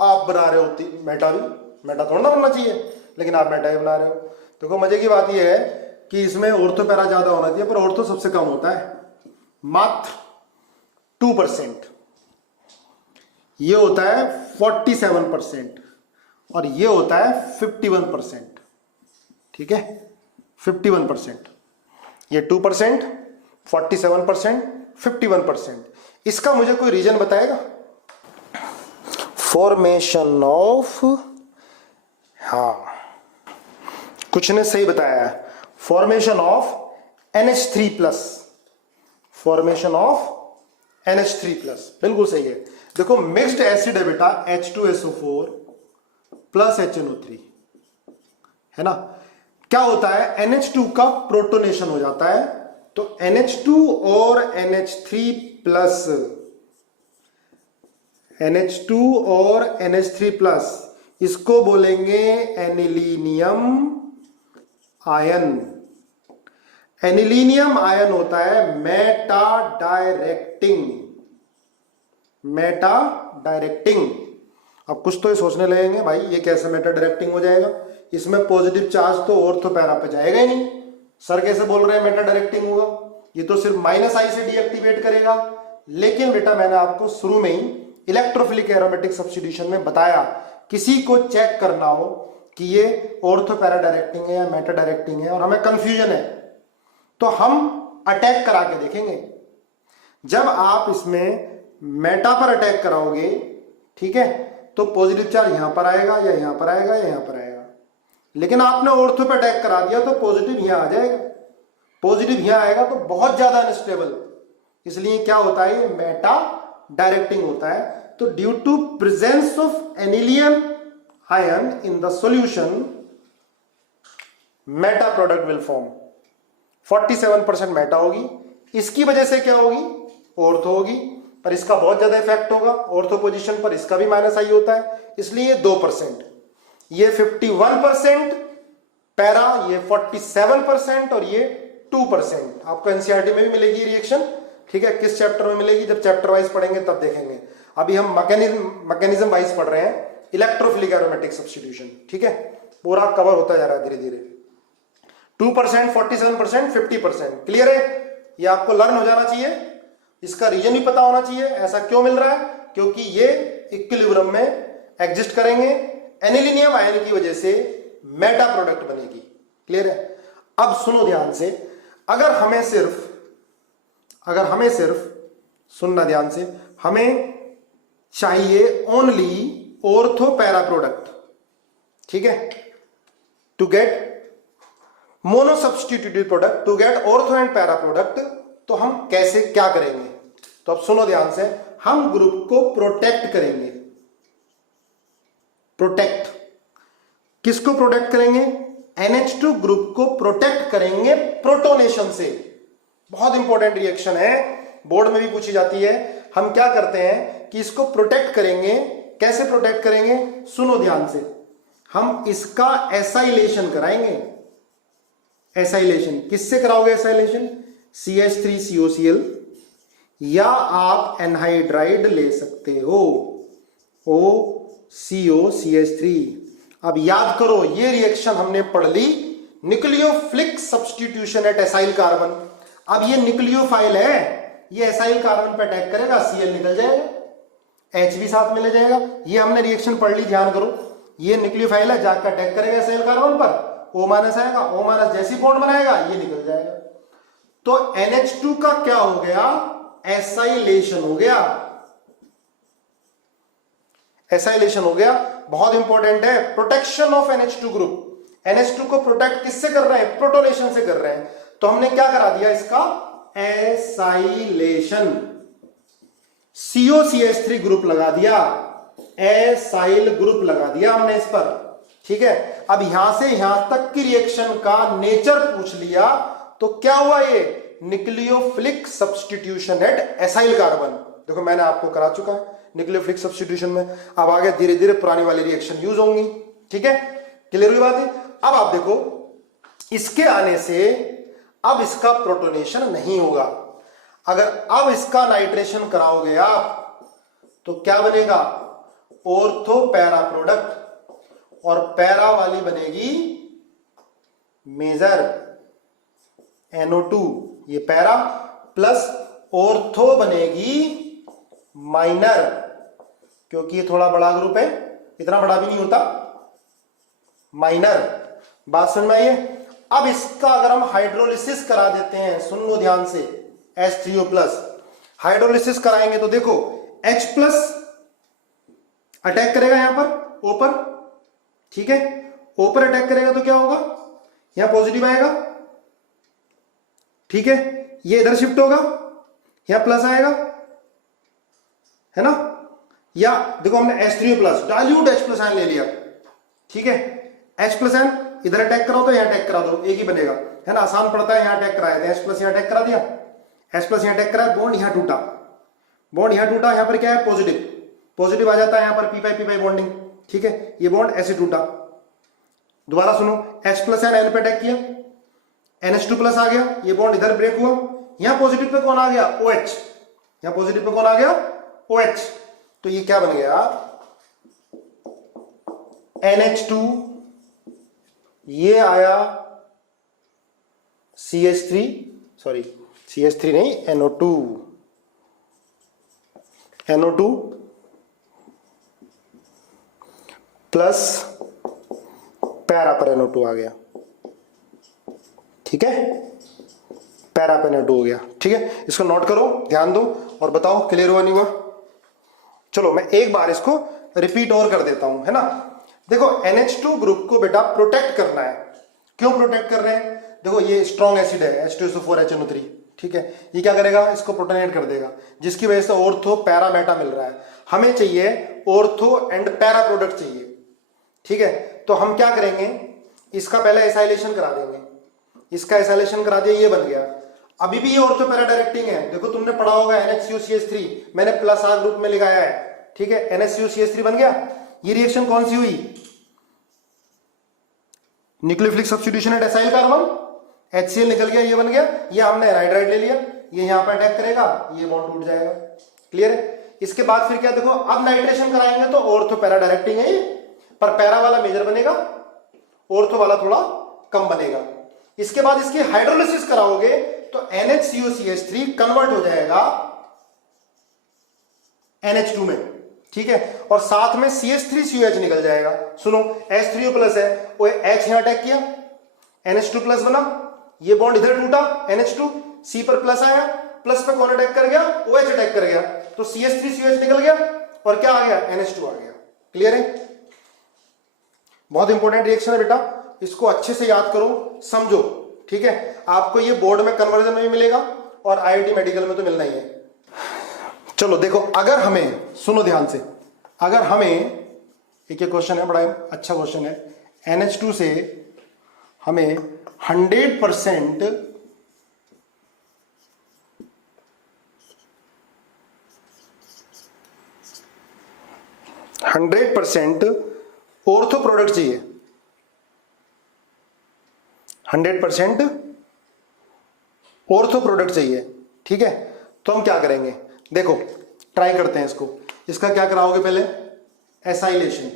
आप बना रहे हो मेटा भी, मेटा थोड़ा ना बनना चाहिए, लेकिन आप मेटा ही बना रहे हो। देखो मजे की बात यह है कि इसमें ऑर्थो पैरा ज्यादा होना चाहिए, पर ऑर्थो सबसे कम होता है, मात्र 2%, ये होता है 47% और ये होता है 51%, ठीक है, 51%, ये 2%, 47%, 51%। इसका मुझे कोई रीजन बताएगा? फॉर्मेशन ऑफ, हाँ कुछ ने सही बताया है, formation of NH3 plus, formation of NH3+, बिल्कुल सही है। देखो मिक्स्ड एसिड है बेटा, H2SO4 प्लस HNO3, है ना। क्या होता है, NH2 का प्रोटोनेशन हो जाता है, तो NH2 और NH3 प्लस, NH2 और NH3 प्लस, इसको बोलेंगे एनिलीनियम आयन। एनिलीनियम आयन होता है मेटा डायरेक्टिंग, मेटा डायरेक्टिंग। अब कुछ तो ये सोचने लगेंगे भाई ये कैसे मेटा डायरेक्टिंग हो जाएगा, इसमें पॉजिटिव चार्ज तो ऑर्थो पैरा पे जाएगा ही नहीं, सर कैसे बोल रहे हैं मेटा डायरेक्टिंग होगा, ये तो सिर्फ -I से डीएक्टिवेट करेगा। लेकिन बेटा मैंने आपको शुरू में ही इलेक्ट्रोफिलिक एरोमेटिक सब्स्टिट्यूशन में बताया, किसी को चेक करना हो कि ये ऑर्थो पैरा डायरेक्टिंग है या मेटा डायरेक्टिंग है और हमें कंफ्यूजन है, तो हम अटैक करा के देखेंगे। जब आप इसमें मेटा पर अटैक कराओगे, ठीक है, तो पॉजिटिव चार्ज यहां पर आएगा या यहां पर आएगा या यहां पर आएगा। लेकिन आपने ऑर्थो पर अटैक करा दिया तो पॉजिटिव यहां आ जाएगा, पॉजिटिव यहां आएगा तो बहुत ज्यादा अनस्टेबल, इसलिए क्या होता है ये मेटा डायरेक्टिंग होता है। तो due to presence of anilinium ion in the solution meta product will form, 47% meta होगी, इसकी वजह से क्या होगी ऑर्थो होगी, पर इसका बहुत ज्यादा इफेक्ट होगा ऑर्थो पोजीशन पर, इसका भी -I होता है, इसलिए 2%, ये 51% पैरा, ये 47% और ये 2%। आपको एनसीईआरटी में भी मिलेगी रिएक्शन, ठीक है, किस चैप्टर में मिलेगी, जब चैप्टर वाइज पढ़ेंगे तब देखेंगे। अभी हम मैकेनिज्म वाइज पढ़ रहे हैं इलेक्ट्रोफिलिक एरोमेटिक सब्स्टिट्यूशन, ठीक है, पूरा कवर होता जा रहा है धीरे धीरे। 2%, 47%, 50%, क्लियर है, ये आपको लर्न हो जाना चाहिए, इसका रीजन भी पता होना चाहिए ऐसा क्यों मिल रहा है, क्योंकि ये इक्विलिब्रियम में एग्जिस्ट करेंगे, एनिलिनियम आयन की वजह से मेटा प्रोडक्ट बनेगी, क्लियर है। अब सुनो ध्यान से, अगर हमें सिर्फ सुनना ध्यान से, हमें चाहिए ओनली ऑर्थो पैरा प्रोडक्ट, ठीक है, to get mono substituted product, to get ortho and para product, तो हम कैसे क्या करेंगे। तो अब सुनो ध्यान से, हम ग्रुप को प्रोटेक्ट करेंगे। प्रोटेक्ट किसको प्रोटेक्ट करेंगे, NH2 ग्रुप को प्रोटेक्ट करेंगे प्रोटोनेशन से। बहुत इंपॉर्टेंट रिएक्शन है, बोर्ड में भी पूछी जाती है। हम क्या करते हैं कि इसको प्रोटेक्ट करेंगे, कैसे प्रोटेक्ट करेंगे, सुनो ध्यान से, हम इसका एसाइलेशन कराएंगे। एसाइलेशन किससे कराओगे, एसाइलेशन CH3COCl, या आप एनहाइड्राइड ले सकते हो OCOCH3। अब याद करो ये रिएक्शन हमने पढ़ ली, nucleophilic substitution at acyl carbon. अब ये न्यूक्लियोफाइल है, ये एसाइल कार्बन पे अटैक करेगा, Cl निकल जाएगा, H भी साथ में ले जाएगा। ये हमने रिएक्शन पढ़ ली, ध्यान करो, ये न्यूक्लियोफाइल है, जाकर अटैक करेगा एसाइल कार्बन पर, O- आएगा, O- जैसी बॉन्ड बनाएगा ये निकल जाएगा। तो NH2 का क्या हो गया, एसाइलेशन हो गया, एसाइलेशन हो गया। बहुत इंपॉर्टेंट है, protection of NH2 group. NH2 को प्रोटेक्ट किससे कर रहे हैं, प्रोटोनेशन से कर रहे हैं। तो हमने क्या करा दिया, इसका एसाइलेशन, COCH3 ग्रुप लगा दिया, एसाइल ग्रुप लगा दिया हमने इस पर, ठीक है। अब यहां से यहां तक की रिएक्शन का नेचर पूछ लिया, तो क्या हुआ, ये nucleophilic substitution at acyl carbon. देखो मैंने आपको करा चुका है न्यूक्लियोफिलिक सब्स्टिट्यूशन में, अब आगे धीरे धीरे पुरानी वाली रिएक्शन यूज होंगी, ठीक है, क्लियर हुई बात है। अब आप देखो, इसके आने से अब इसका प्रोटोनेशन नहीं होगा। अगर अब इसका नाइट्रेशन कराओगे आप, तो क्या बनेगा, ऑर्थो पैरा प्रोडक्ट, और पैरा वाली बनेगी मेजर NO2, ये पैरा, प्लस ऑर्थो बनेगी माइनर, क्योंकि ये थोड़ा बड़ा ग्रुप है, इतना बड़ा भी नहीं होता, माइनर। बात समझ में आई है। अब इसका अगर हम हाइड्रोलिसिस करा देते हैं, सुन लो ध्यान से, H3O+, हाइड्रोलिसिस कराएंगे तो देखो H+ अटैक करेगा यहां पर O पर, ठीक है, O पर अटैक करेगा तो क्या होगा, यहां पॉजिटिव आएगा, ठीक है, ये इधर शिफ्ट होगा, यहां प्लस आएगा, है ना। या देखो हमने H3O+, डाइल्यूट H+ आयन ले लिया, ठीक है, H+ आयन इधर अटैक करो तो यहां अटैक करा दो, एक ही बनेगा, है ना, आसान पड़ता है। यहां अटैक कराया था, H+ यहां अटैक करा दिया, H+ यहां अटैक कराया, बॉन्ड यहां टूटा, बॉन्ड यहां टूटा, यहां पर क्या है, पॉजिटिव, पॉजिटिव आ जाता है यहां पर p5 बॉन्डिंग, ठीक है, ये बॉन्ड ऐसे टूटा। दोबारा सुनो, H+ आयन N पे अटैक किया, NH2+ आ गया, ये बॉन्ड इधर ब्रेक हुआ, यहां पॉजिटिव पे कौन आ गया, OH, यहां पॉजिटिव पे कौन आ गया, OH, तो ये क्या बन गया, NH2, ये आया CH3, सॉरी CH3 नहीं, NO2, NO2 प्लस पैरा पर NO2 आ गया, ठीक है, पैरा पर NO2 हो गया, ठीक है। इसको नोट करो, ध्यान दो और बताओ क्लियर हुआ नहीं हुआ। चलो मैं एक बार इसको रिपीट और कर देता हूं, है ना। देखो NH2 ग्रुप को बेटा प्रोटेक्ट करना है, क्यों प्रोटेक्ट कर रहे हैं, देखो ये स्ट्रॉन्ग एसिड है H2SO4HNO3, ठीक है, ये क्या करेगा, इसको प्रोटोनेट कर देगा, जिसकी वजह से ऑर्थो पैरा मेटा मिल रहा है। हमें चाहिए ऑर्थो एंड पैरा प्रोडक्ट चाहिए, ठीक है। तो हम क्या करेंगे, इसका पहले एसाइलेशन करा देंगे, इसका एसाइलेशन करा दिया, ये बन गया। अभी भी ये ऑर्थो पैरा डायरेक्टिंग है, देखो तुमने पढ़ा होगा NHCOCH3, मैंने प्लस R ग्रुप में लगाया है, ठीक है, NHCOCH3 बन गया। ये रिएक्शन कौन सी हुई, nucleophilic substitution at acyl carbon, HCl निकल गया, ये बन गया, ये हमने एनहाइड्राइड ले लिया, ये यहां पर अटैक करेगा, ये बॉन्ड टूट जाएगा, क्लियर है। इसके बाद फिर क्या, देखो अब नाइट्रेशन कराएंगे तो ऑर्थो पैरा डायरेक्टिंग है ये, पर पैरा वाला मेजर बनेगा, ऑर्थो वाला थोड़ा कम बनेगा। इसके बाद इसकी हाइड्रोलिसिस कराओगे तो NHCOCH3 कन्वर्ट हो जाएगा NH2 में, ठीक है, और साथ में CH3COH निकल जाएगा। सुनो H3O प्लस है, वो H यहां अटैक किया, NH2 प्लस बना, ये बॉन्ड इधर टूटा, NH2 C पर प्लस आया, प्लस पे कौन अटैक कर गया, OH अटैक कर गया, तो CH3COH निकल गया और क्या आ गया, NH2 आ गया, क्लियर है। बहुत इंपॉर्टेंट रिएक्शन है बेटा, इसको अच्छे से याद करो, समझो, ठीक है। आपको ये बोर्ड में कन्वर्जन में भी मिलेगा और IIT मेडिकल में तो मिलना ही है। चलो देखो, अगर हमें, सुनो ध्यान से, अगर हमें एक क्वेश्चन है, बड़ा अच्छा क्वेश्चन है, NH2 से हमें 100% ऑर्थो प्रोडक्ट चाहिए, 100% ऑर्थो प्रोडक्ट चाहिए, ठीक है। तो हम क्या करेंगे, देखो ट्राई करते हैं इसको, इसका क्या कराओगे, पहले एसाइलेशन,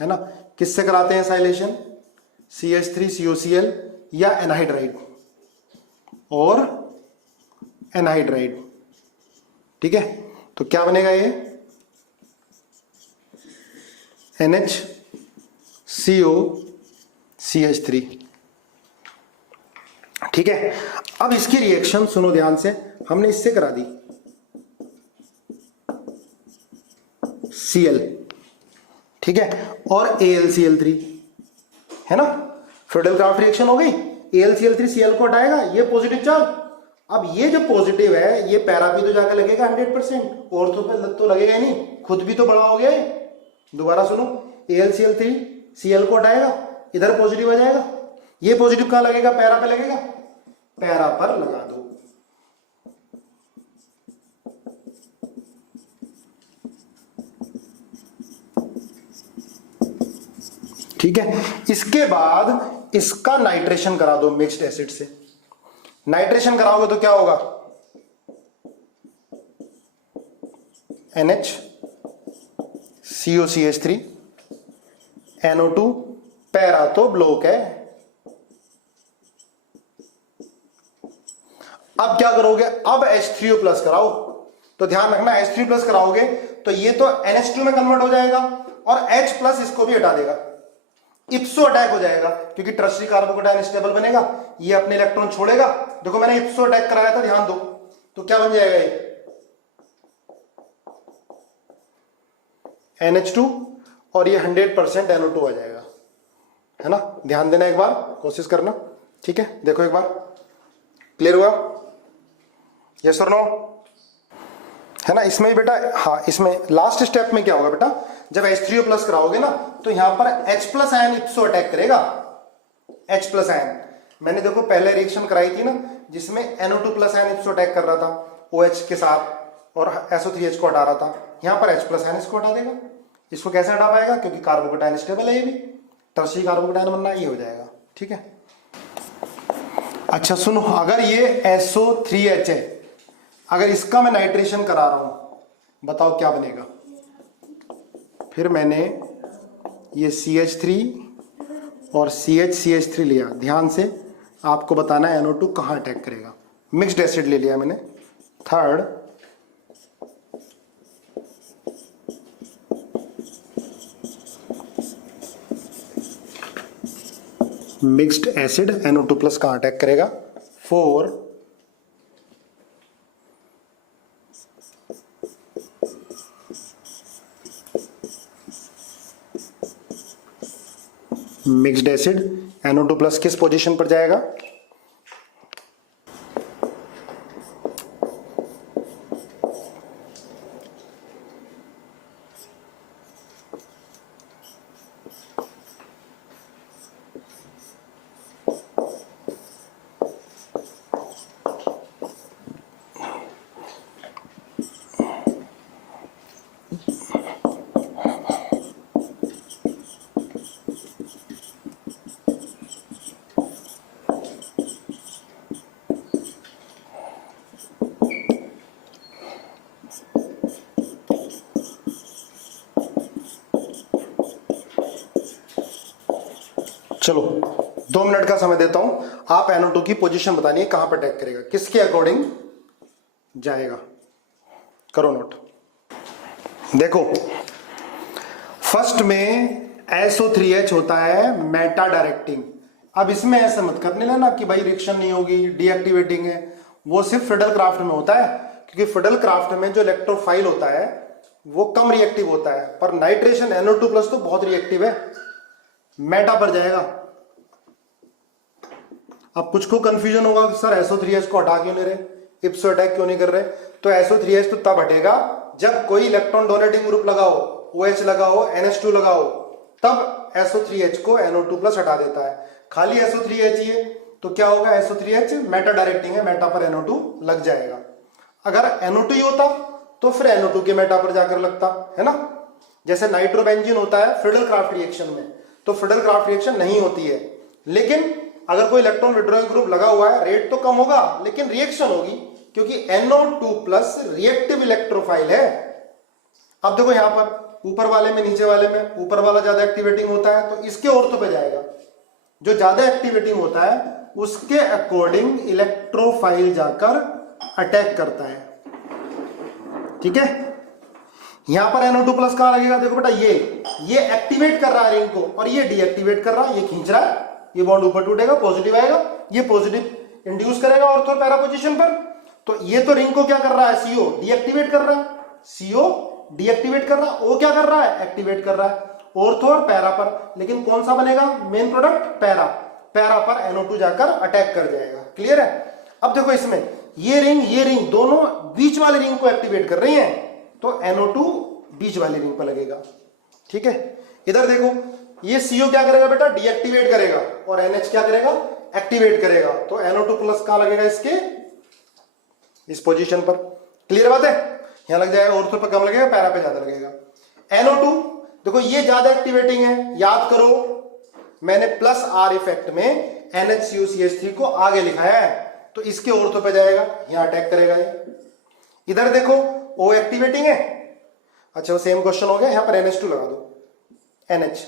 है ना, किससे कराते हैं एसाइलेशन, CH3COCl या एनहाइड्राइड और एनहाइड्राइड, ठीक है। तो क्या बनेगा ये NHCOCH3, ठीक है। अब इसकी रिएक्शन सुनो ध्यान से, हमने इससे करा दी Cl, ठीक है, और AlCl3, है ना, फ्रेडेल-क्राफ्ट रिएक्शन हो गई, AlCl3 Cl को हटाएगा, ये पॉजिटिव चार्ज, अब ये जो पॉजिटिव है ये पैरा पे तो जाकर लगेगा 100%, ऑर्थो पे तो लगेगा ही नहीं, खुद भी तो बड़ा हो गया है। दोबारा सुनो, AlCl3 Cl को हटाएगा, इधर पॉजिटिव आ जाएगा, ये पॉजिटिव कहां लगेगा, पैरा पे लगेगा, पैरा पर लगा दो, ठीक है। इसके बाद इसका नाइट्रेशन करा दो मिक्स्ड एसिड से, नाइट्रेशन कराओगे तो क्या होगा, NHCOCH3 NO2, पैरा तो ब्लॉक है। अब क्या करोगे, अब H3O प्लस कराओ, तो ध्यान रखना H3O प्लस कराओगे तो ये तो NH2 में कन्वर्ट हो जाएगा और H प्लस इसको भी हटा देगा, इप्सो अटैक हो जाएगा, क्योंकि टर्शियरी कार्बोकेटायन स्टेबल बनेगा, ये अपने इलेक्ट्रॉन छोड़ेगा। देखो मैंने इप्सो अटैक कराया था, ध्यान दो, तो क्या बन जाएगा ये NH2 और ये 100% NO2 आ जाएगा, है ना। ध्यान देना, एक बार कोशिश करना, ठीक है। देखो एक बार, क्लियर हुआ, यस और नो, है ना। इसमें बेटा, हाँ, इसमें लास्ट स्टेप में क्या होगा बेटा, जब H3O प्लस कराओगे ना तो यहां पर H प्लस आयन इप्सो अटैक करेगा, H प्लस आयन। मैंने देखो पहले रिएक्शन कराई थी ना जिसमें NO2 प्लस आयन इप्सो अटैक कर रहा था OH के साथ और SO3H को हटा रहा था, यहां पर H प्लस आयन इसको हटा देगा। इसको कैसे हटा पाएगा, क्योंकि कार्बोकेटायन स्टेबल है, ये भी टर्शियरी कार्बोकेटायन बनना, ये हो जाएगा, ठीक है। अच्छा सुनो, अगर ये SO3H है, अगर इसका मैं नाइट्रेशन करा रहा हूं, बताओ क्या बनेगा। फिर मैंने ये CH3 और CH3 लिया, ध्यान से आपको बताना है NO2 कहाँ अटैक करेगा। मिक्स्ड एसिड ले लिया मैंने, third mixed acid NO2 plus कहाँ अटैक करेगा। Four mixed acid NO2 plus किस पोजीशन पर जाएगा। चलो 2 मिनट का समय देता हूं, आप NO2 की पोजीशन बतानी है कहां पर अटैक करेगा, किसके अकॉर्डिंग जाएगा। करो नोट। देखो फर्स्ट में SO3H होता है मेटा डायरेक्टिंग। अब इसमें ऐसा मत करने लेना कि भाई रिएक्शन नहीं होगी, डीएक्टिवेटिंग है। वो सिर्फ फिडल क्राफ्ट में होता है, क्योंकि फिडल क्राफ्ट में जो इलेक्ट्रोफाइल होता है वो कम रिएक्टिव होता है, पर नाइट्रेशन NO2 प्लस तो बहुत रिएक्टिव है, मेटा पर जाएगा। अब कुछ को कंफ्यूजन होगा कि सर SO3H को हटा क्यों नहीं रहे, इप्सो अटैक क्यों नहीं कर रहे। तो SO3H तो तब हटेगा जब कोई इलेक्ट्रॉन डोनेटिंग ग्रुप लगाओ, OH लगाओ, NH2 लगाओ, तब SO3H को NO2 प्लस हटा देता है। खाली SO3H ही है तो क्या होगा, SO3H मेटा डायरेक्टिंग है, मेटा पर NO2 लग जाएगा। अगर NO2 ही होता तो फिर NO2 के मेटा पर जाकर लगता है ना। जैसे नाइट्रोबेंजीन होता है फिडल क्राफ्ट रिएक्शन में, तो फिडल क्राफ्ट रिएक्शन नहीं होती है, लेकिन अगर कोई इलेक्ट्रॉन विड्रॉइंग ग्रुप लगा हुआ है रेट तो कम होगा लेकिन रिएक्शन होगी, क्योंकि NO2 प्लस रिएक्टिव इलेक्ट्रोफाइल है। अब देखो यहां पर ऊपर वाले में नीचे वाले में, ऊपर वाला ज्यादा एक्टिवेटिंग होता है तो इसके ऑर्थो पे जाएगा। जो ज्यादा एक्टिवेटिंग होता है उसके अकॉर्डिंग इलेक्ट्रोफाइल जाकर अटैक करता है, ठीक है। यहां पर NO2 प्लस कहां लगेगा, देखो बेटा ये एक्टिवेट कर रहा है रिंग को और ये डीएक्टिवेट कर रहा है, ये खींच रहा है, ये बॉन्ड ऊपर टूटेगा, पॉजिटिव आएगा, ये पॉजिटिव इंड्यूस करेगा ऑर्थो पैरा पोजीशन पर। तो ये तो रिंग को क्या कर रहा है, CO डीएक्टिवेट कर रहा है, CO डीएक्टिवेट कर रहा है, O क्या कर रहा है, एक्टिवेट कर रहा है ऑर्थो और पैरा पर। लेकिन कौन सा बनेगा मेन प्रोडक्ट, पैरा, पैरा पर NO2 जाकर अटैक कर जाएगा। क्लियर है। अब देखो इसमें ये रिंग दोनों बीच वाले रिंग को एक्टिवेट कर रही हैं, तो NO2 बीच वाली रिंग पर लगेगा, ठीक है। इधर देखो ये CO क्या करेगा बेटा, डीएक्टिवेट करेगा, और NH क्या करेगा, एक्टिवेट करेगा। तो NO2 प्लस कहां लगेगा, इसके इस पोजीशन पर। क्लियर बात है। यहां लग जाएगा, ऑर्थो पे कम लगेगा, पैरा पे ज्यादा लगेगा। NO2 देखो ये ज्यादा एक्टिवेटिंग है, याद करो मैंने प्लस R इफेक्ट में NHCOCH3 को आगे लिखाया है, तो इसके ऑर्थो पे जाएगा, यहां अटैक करेगा ये। इधर देखो O एक्टिवेटिंग है, अच्छा वो सेम क्वेश्चन हो गया, यहां पर NH2 लगा दो, NH।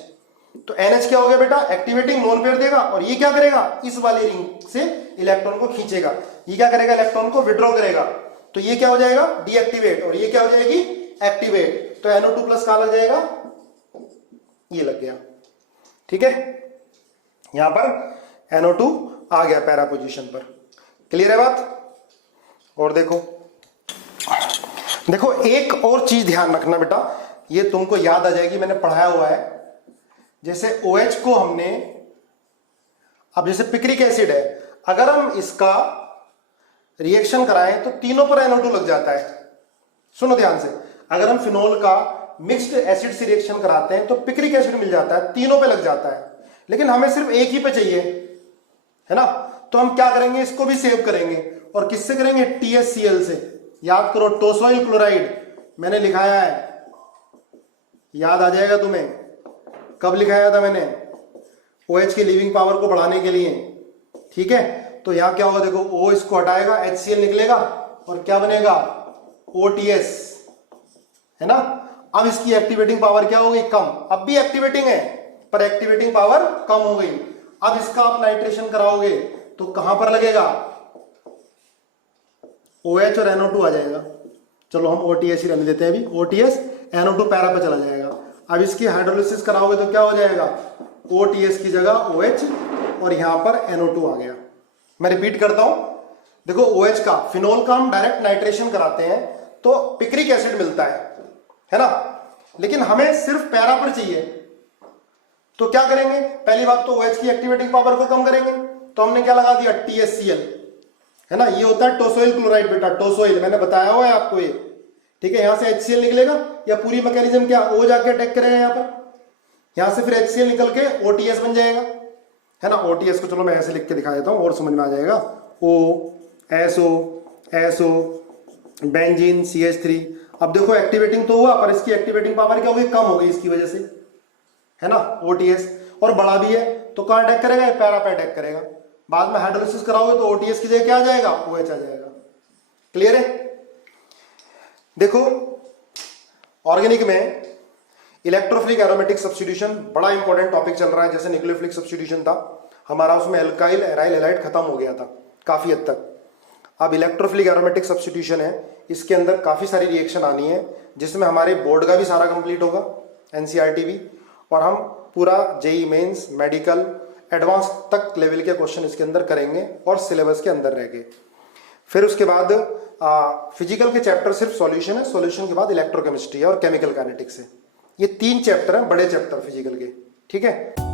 तो NH क्या हो गया बेटा, एक्टिवेटिंग लोन पेयर देगा, और ये क्या करेगा, इस वाली रिंग से इलेक्ट्रॉन को खींचेगा, ये क्या करेगा, इलेक्ट्रॉन को विड्रॉ करेगा। तो ये क्या हो जाएगा, डीएक्टिवेट, और ये क्या हो जाएगी, एक्टिवेट। तो NO2 प्लस कहां लग जाएगा, ये लग गया, ठीक है। यहां पर NO2 आ गया पैरा पोजीशन पर। क्लियर है बात। और देखो एक और चीज ध्यान रखना बेटा, ये तुमको याद आ जाएगी, मैंने पढ़ाया हुआ है। जैसे OH को हमने, अब जैसे पिक्रिक एसिड है, अगर हम इसका रिएक्शन कराएं तो तीनों पर NO2 लग जाता है। सुनो ध्यान से, अगर हम फिनोल का मिक्स्ड एसिड से रिएक्शन कराते हैं तो पिक्रिक एसिड मिल जाता है, तीनों पे लग जाता है, लेकिन हमें सिर्फ एक ही पे चाहिए, है ना। तो हम क्या करेंगे, इसको भी सेव करेंगे, और किससे करेंगे, THCl से। याद करो टोसोइल क्लोराइड मैंने लिखाया है, याद आ जाएगा तुम्हें, कब लिखाया था मैंने, OH की लिविंग पावर को बढ़ाने के लिए, ठीक है। तो यहां क्या होगा, देखो O इसको हटाएगा, HCl निकलेगा और क्या बनेगा, OTS, है ना। अब इसकी एक्टिवेटिंग पावर क्या हो गई, कम। अब भी एक्टिवेटिंग है पर एक्टिवेटिंग पावर कम हो गई। अब इसका आप नाइट्रेशन कराओगे तो कहां पर लगेगा, OH और NO2 आ जाएगा। चलो हम OTS ही रहने देते हैं अभी, OTS NO2 पैरा पे चला जाएगा। अब इसकी हाइड्रोलिसिस कराओगे तो क्या हो जाएगा, OTS की जगह OH और यहां पर NO2 आ गया। मैं रिपीट करता हूं, देखो OH का, फिनोल का हम डायरेक्ट नाइट्रेशन कराते हैं तो पिक्रिक एसिड मिलता है ना, लेकिन हमें सिर्फ पैरा पर चाहिए तो क्या करेंगे, पहली बात तो OH की एक्टिवेटिंग पावर को कम करेंगे, तो हमने क्या लगा दिया, THCl, है ना। ये होता है टोसोइल क्लोराइड बेटा, टोसोइल मैंने बताया हुआ है आपको ये, ठीक है। यहां से HCl निकलेगा या पूरी मैकेनिज्म क्या, O जाके अटैक करेगा यहां पर, यहां से फिर HCl निकल के OTS बन जाएगा, है ना। OTS को चलो मैं ऐसे लिख के दिखा देता हूं और समझ में आ जाएगा, O SO SO benzene CH3। अब देखो एक्टिवेटिंग तो हुआ पर इसकी एक्टिवेटिंग पावर क्या होगी, कम हो गई इसकी वजह से, है ना। OTS और बड़ा भी है तो कहां अटैक करेगा, पैरा पे अटैक करेगा। बाद में हाइड्रोलिसिस कराओगे तो OTS की जगह क्या आ जाएगा, OH आ जाएगा। क्लियर है। देखो ऑर्गेनिक में इलेक्ट्रोफिलिक एरोमेटिक सब्स्टिट्यूशन बड़ा इंपॉर्टेंट टॉपिक चल रहा है। जैसे न्यूक्लियोफिलिक सब्स्टिट्यूशन था हमारा, उसमें एल्काइल एराइल हैलाइड खत्म हो गया था काफी हद तक। अब इलेक्ट्रोफिलिक एरोमेटिक सब्स्टिट्यूशन है, इसके अंदर काफी सारी रिएक्शन आनी है जिसमें हमारे बोर्ड का भी सारा कंप्लीट होगा, NCERT भी, और हम पूरा JEE मेंस मेडिकल एडवांस तक लेवल के क्वेश्चन इसके अंदर करेंगे और सिलेबस के अंदर रह गए। फिर उसके बाद फिजिकल के चैप्टर सिर्फ सॉल्यूशन है, सॉल्यूशन के बाद इलेक्ट्रोकेमिस्ट्री है और केमिकल काइनेटिक्स है। ये 3 चैप्टर हैं, बड़े चैप्टर फिजिकल के, ठीक है।